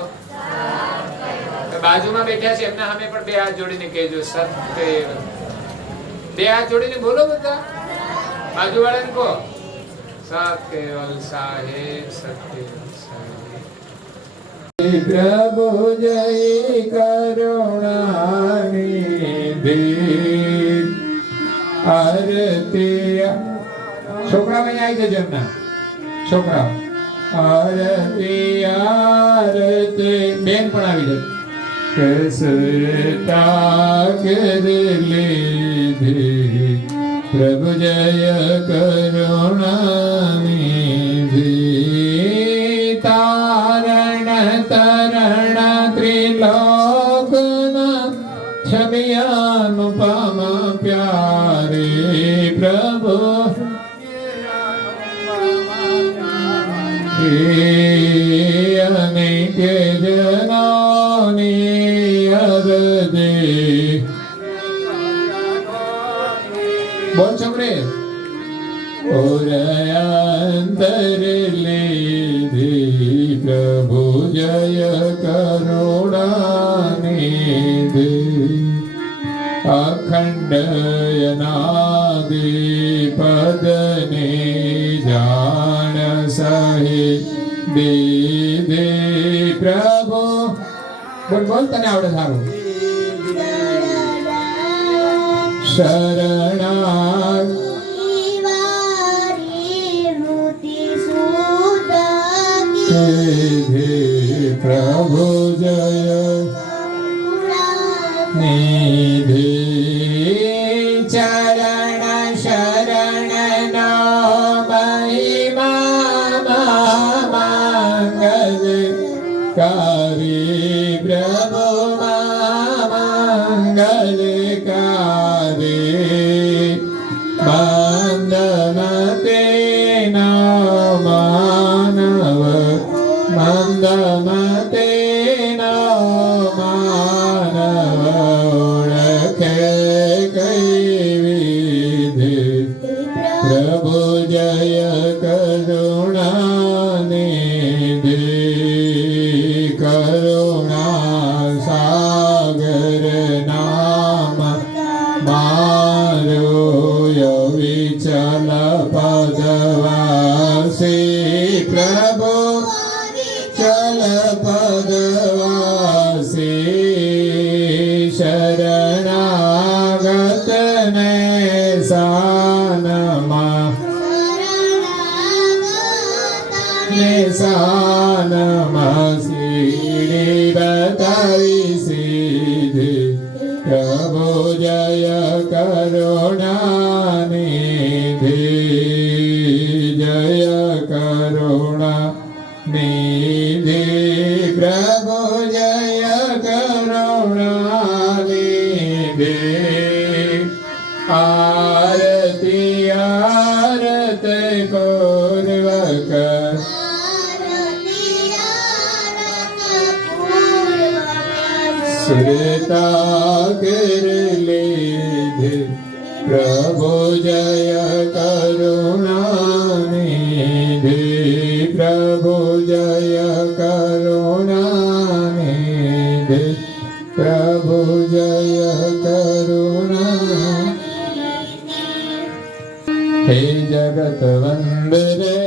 બાજુમાં બેઠા છે એમના સામે પણ બે હાથ જોડીને કહેજો, સત કેવલ. બે હાથ જોડીને બોલો બધા. બાજુ વાળાને કહો, સત કેવલ સાહેબ, સત કેવલ સાહેબ. પ્રભુ જય કરુણાનિધિ આરતી. છોકરા અહીં આવી જજો, એમના છોકરા. આરતી આરતી. બેન પણ આવી જાય. કસરતા લીધી પ્રભુ જય કરુણાનિધિ. તારણ તરણ ત્રિલોકના છબિયાનુપમ પ્યારે પ્રભુ અનેક જનોની અરદે. બોલ છોકરે. અંતર લીધી પ્રભુ જય કરુણાનિધિ. અખંડ અનાદિ પદને જાણ સહિત દીધે પ્રભુ. બોલ બોલ, તને આવડે સારું. શરણા પ્રભુ જય નિધિ ચરણ શરણ નો મહિમા મંગલ કારી પ્રભુ મંગલ કારી મંદમતે નો માનવ મંદમતે નો માનવ ઓળખે કઈ વિધિ પ્રભુ જય કરુણા નિધિ કરુણા સાગર નામ મારો વિચલ પદવાસી પ્રભુ ચલ પદવાસી શરણાગત ને સાનમાં નિશાનમાં સીડી બતાવી સીધી પ્રભુ જય કરુણા નિધિ જય કરુણા નિધિ પ્રભુ જય કરુણા નિધિ આરતી આરત પૂર્વક સુરતા કર લીધે પ્રભુ જય કરુણા નિધિ પ્રભુ જય કરુણા નિધિ પ્રભુ જય કરુણા હે જગત વંદરે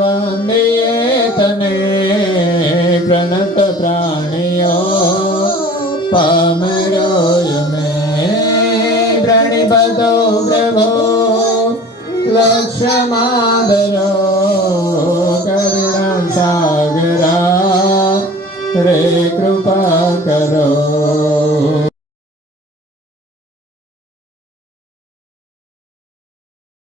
વંદિયે તને પ્રણત પ્રાણીઓ પામરોય મેં પ્રણિપતો પ્રભો લક્ષ્માદરો કરુણા સાગરા રે કૃપા કરો